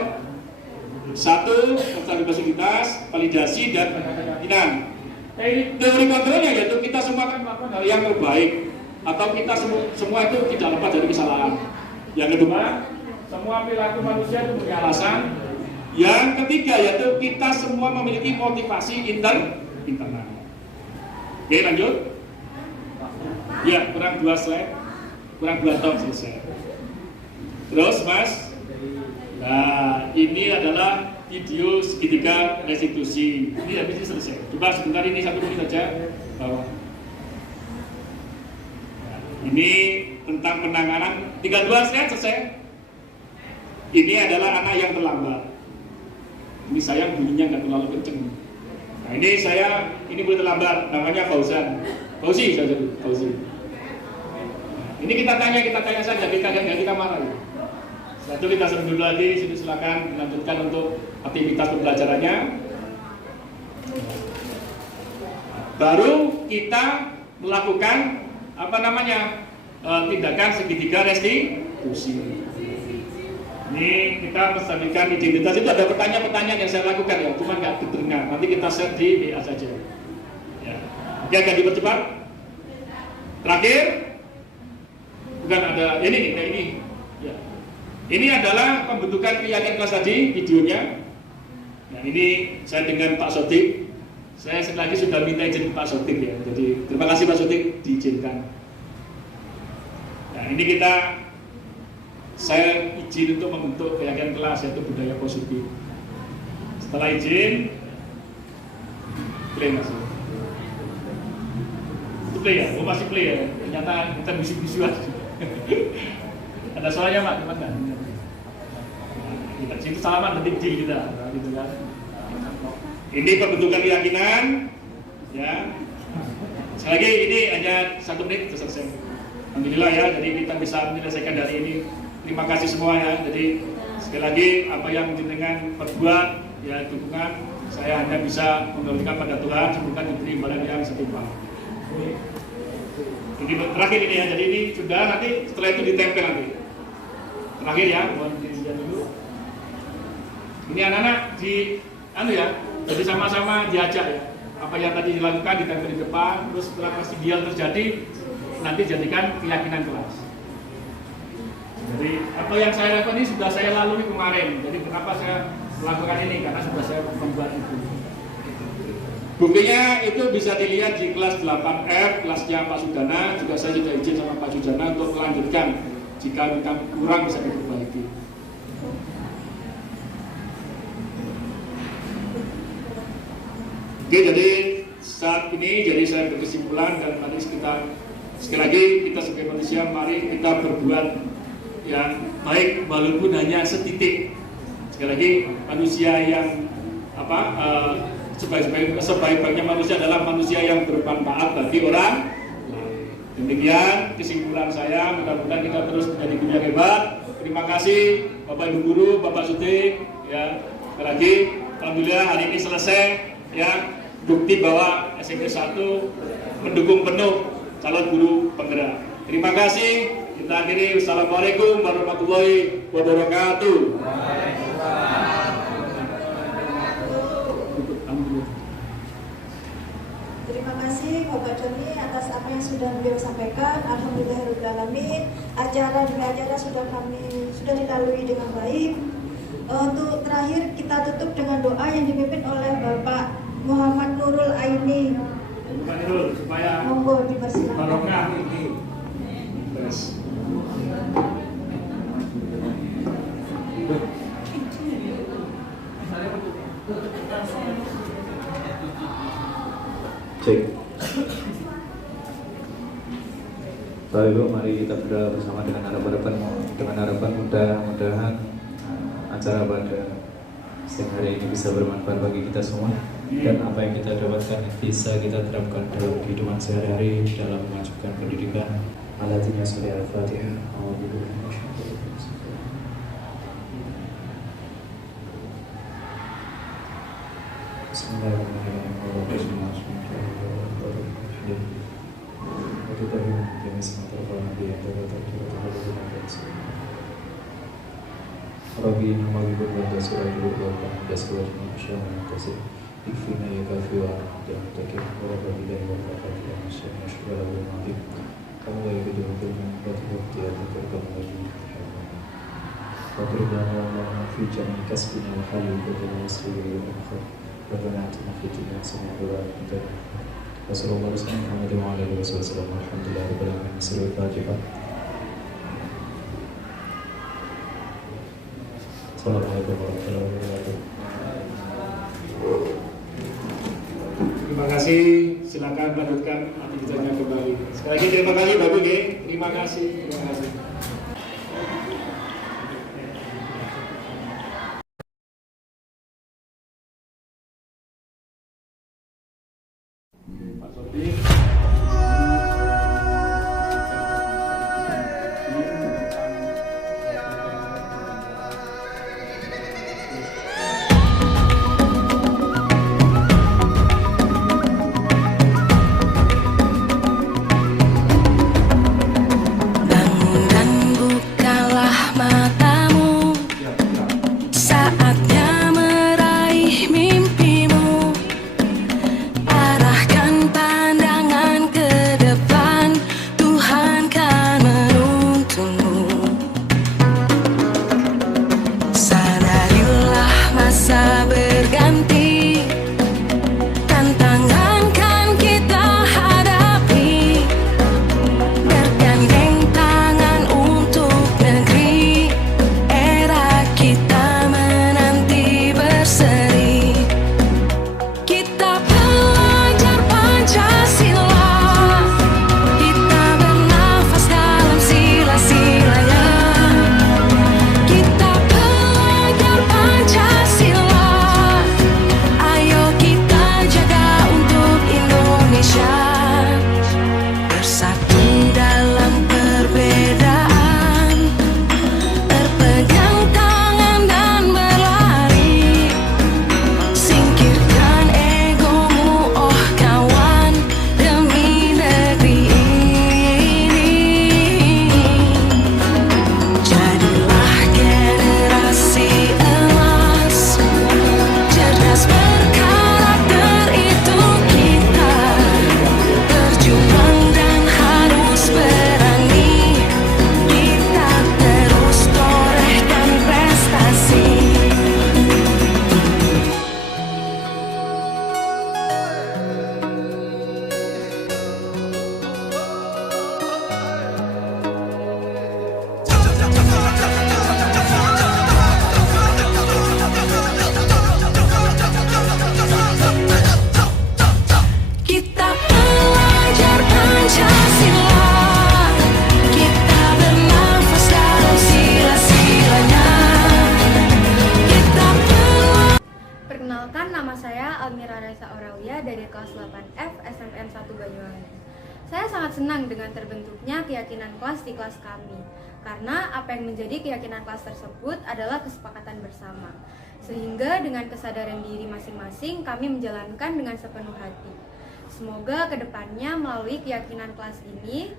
1. Konstabilitas, validasi, dan keyakinan. Teori kontrolnya yaitu kita semua akan melakukan hal yang terbaik, atau kita semua itu tidak lepas dari kesalahan. Yang kedua, semua perilaku manusia itu punya alasan. Yang ketiga yaitu kita semua memiliki motivasi internal. Oke, lanjut. Ya, kurang 2 slide, kurang 2 tahun selesai. Terus Mas, nah ini adalah video segitiga restitusi. Ini habis ini selesai. Coba sebentar ini 1 menit saja. Bawah. Ini tentang penanganan. Tinggal 2 slide selesai. Ini adalah anak yang terlambat. Ini saya bunyinya nggak terlalu kenceng. Nah ini boleh terlambat. Namanya Fauzan. Fauzi saja dulu. Fauzi. Ini kita tanya saja. Kita marah. Setelah itu kita seru dulu lagi. Sini silakan dilanjutkan untuk aktivitas pembelajarannya. Baru kita melakukan tindakan segitiga restitusi. Ini kita menstabilkan identitas. Itu ada pertanyaan-pertanyaan yang saya lakukan ya, cuma nggak terdengar. Nanti kita share di WA saja. Ya. Oke, agak dipercepat. Terakhir, bukan ada ini nih, kayak ini. Ya. Ini adalah pembentukan keyakinan kelas tadi videonya. Nah, ini saya dengan Pak Sodik. Saya sekali lagi sudah minta izin Pak Sodik ya. Jadi terima kasih Pak Sodik diizinkan. Nah, ini saya izin untuk membentuk keyakinan kelas yaitu budaya positif. Setelah izin, play Mas. Itu play ya? Masih play ya? Ternyata kita bisik-bisik aja. Ada suaranya Pak, gimana? Kita situ salaman detik J kita, gitu kan? Ini pembentukan keyakinan, ya. Sekali lagi ini hanya 1 menit sudah selesai. Alhamdulillah ya, jadi kita bisa menyelesaikan dari ini. Terima kasih semua ya. Jadi sekali lagi apa yang jenengan perbuat ya dukungan, saya hanya bisa mendoakan pada Tuhan semoga diberi imbalan yang setimpal. Ini terakhir ini ya, jadi ini sudah, nanti setelah itu ditempel nanti. Terakhir ya, mohon dilihat dulu. Ini anak-anak di ya, jadi sama-sama diajak ya. Apa yang tadi dilakukan ditempel di depan, terus setelah presidial terjadi, nanti jadikan keyakinan kelas. Jadi apa yang saya lakukan ini sudah saya lalui kemarin. Jadi kenapa saya melakukan ini? Karena sudah saya membuat itu. Buktinya itu bisa dilihat di kelas 8R, kelasnya Pak Sudana. Juga saya sudah izin sama Pak Sudana untuk melanjutkan. Jika kurang bisa diperbaiki. Oke, jadi saat ini jadi saya berkesimpulan dan tadi sekali lagi kita sebagai manusia mari kita berbuat yang baik walaupun hanya setitik. Sekali lagi manusia yang sebaik-baiknya manusia adalah manusia yang bermanfaat bagi orang. Demikian kesimpulan saya, mudah-mudahan kita terus menjadi guru yang hebat. Terima kasih Bapak Ibu Guru, Bapak Suti ya. Sekali lagi alhamdulillah hari ini selesai ya, bukti bahwa SMP 1 mendukung penuh calon guru penggerak. Terima kasih. Kita akhiri. Wassalamualaikum warahmatullahi wabarakatuh. Terima kasih Bapak Joni atas apa yang sudah beliau sampaikan. Alhamdulillahirobbilalamin. Acara demi acara sudah dilalui dengan baik. Untuk terakhir kita tutup dengan doa yang dipimpin oleh Bapak Muhammad Nurul Aini. Bapak Nurul supaya monggo dipersilakan. barokah ini. Terus. Cek. Bapak Ibu, mari kita berdoa bersama dengan harapan mudah-mudahan acara pada siang hari ini bisa bermanfaat bagi kita semua dan apa yang kita dapatkan bisa kita terapkan dalam kehidupan sehari-hari dalam memajukan pendidikan. Al-Fatihah. Rabbi nama ibu bapa surah ibu bapa dan surah manusia kasih ikfina ya kafi wa dan takir rabbi dan bapa kafir manusia masyhur wa mati kamu ya kedua dengan batu tiada terkamu lagi Fakir dan Allah fi jami kasbina wa halu kutub wasri wa akhir Rabbana atina fi dunya hasanah wa qina Wassalamualaikum warahmatullahi wabarakatuh. Alhamdulillahirabbil alamin. Surah Al-Fatihah. Assalamualaikum warahmatullahi wabarakatuh. Terima kasih. Silakan lanjutkan aktivitasnya kembali. Sekali lagi terima kasih Bapak G. Terima kasih. Terima kasih. Pak Sodik. Saatnya meraih mimpimu, arahkan pandangan Perkenalkan, nama saya Almira Reza Aurelia dari kelas 8F SMN 1 Banyuwangi. Saya sangat senang dengan terbentuknya keyakinan kelas di kelas kami, karena apa yang menjadi keyakinan kelas tersebut adalah kesepakatan bersama. Sehingga dengan kesadaran diri masing-masing, kami menjalankan dengan sepenuh hati. Semoga kedepannya melalui keyakinan kelas ini,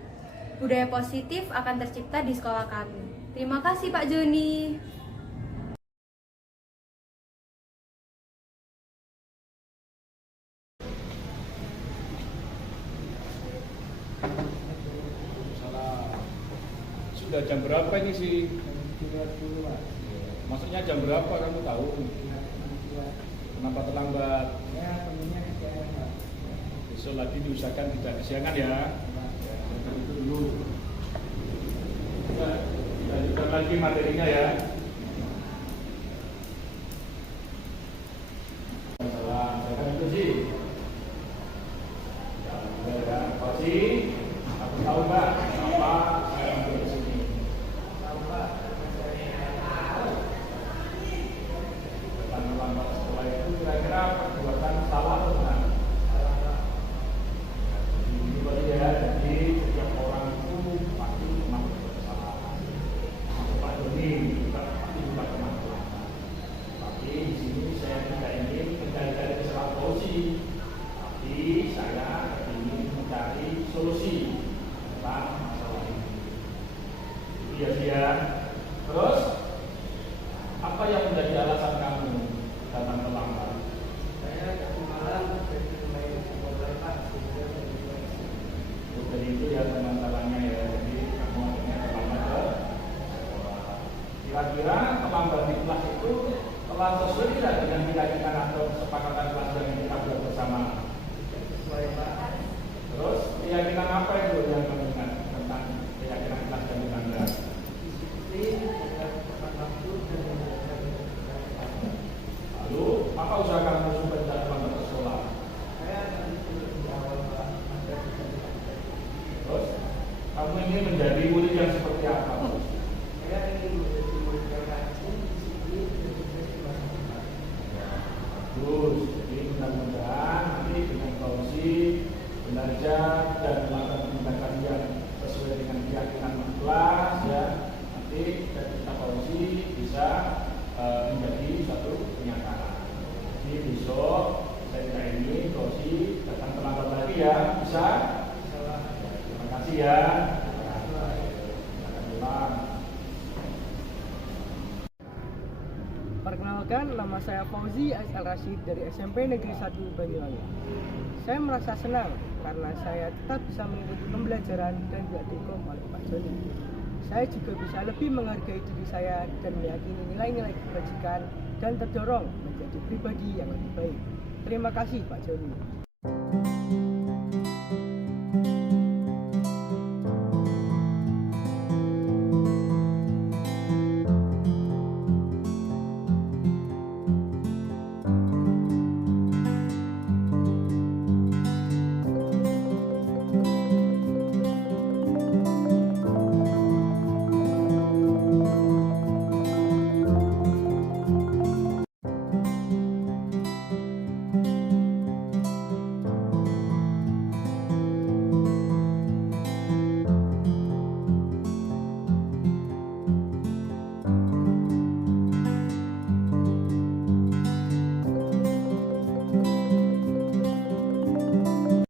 budaya positif akan tercipta di sekolah kami. Terima kasih Pak Joni. Sudah jam berapa ini sih? Maksudnya jam berapa kamu tahu? Kenapa terlambat? Besok lagi diusahakan tidak kesiangan ya. Itu dulu. Kita lanjutkan lagi materinya ya. Salah, saya itu sih. Ya, apa sih? Aku tahu Mbak, apa saya ambil di sini. Lambat sekolah itu kira-kira perbuatan salah atau benar? Jadi setiap orang itu pasti pernah berbuat salah. Pak Joni juga pasti juga pernah melakukan. Tapi di sini saya tidak ingin mencari kesalahan solusi, tapi saya ingin mencari solusi tentang masalah ini. Iya sih ya. Terus apa yang menjadi alasan kamu datang terlambat? Saya datang malam dari main bola Pak. Jadi itu ya masalahnya ya. Jadi kamu akhirnya terlambat ke sekolah. Kira-kira terlambat di kelas itu telah sesuai tidak dengan keyakinan atau kesepakatan kelas yang kita buat bersama? Sesuai Pak. Terus keyakinan apa itu yang kamu ingat tentang keyakinan kelas yang kita buat? Disiplin, jaga tepat waktu dan menjaga kesehatan. Lalu apa usaha kamu supaya tidak terlambat ke sekolah? Saya akan disuruh di awal Pak agar bisa dicapai. Terus kamu ingin menjadi murid yang seperti apa? Saya ingin menjadi murid yang rajin, disiplin, dan sukses di masa depan. Bagus. Jadi mudah-mudahan nanti dengan kongsi belajar dan melakukan tindakan yang sesuai dengan keyakinan kelas ya, nanti kita kongsi bisa menjadi suatu kenyataan. Jadi besok saya kira ini kongsi datang terlambat lagi ya, bisa? Terima kasih ya. Perkenalkan, nama saya Fauzi Aisal Rashid dari SMP Negeri 1 Banyuwangi. Saya merasa senang karena saya tetap bisa mengikuti pembelajaran dan tidak dihukum oleh Pak Joni. Saya juga bisa lebih menghargai diri saya dan meyakini nilai-nilai kebajikan dan terdorong menjadi pribadi yang lebih baik. Terima kasih Pak Joni.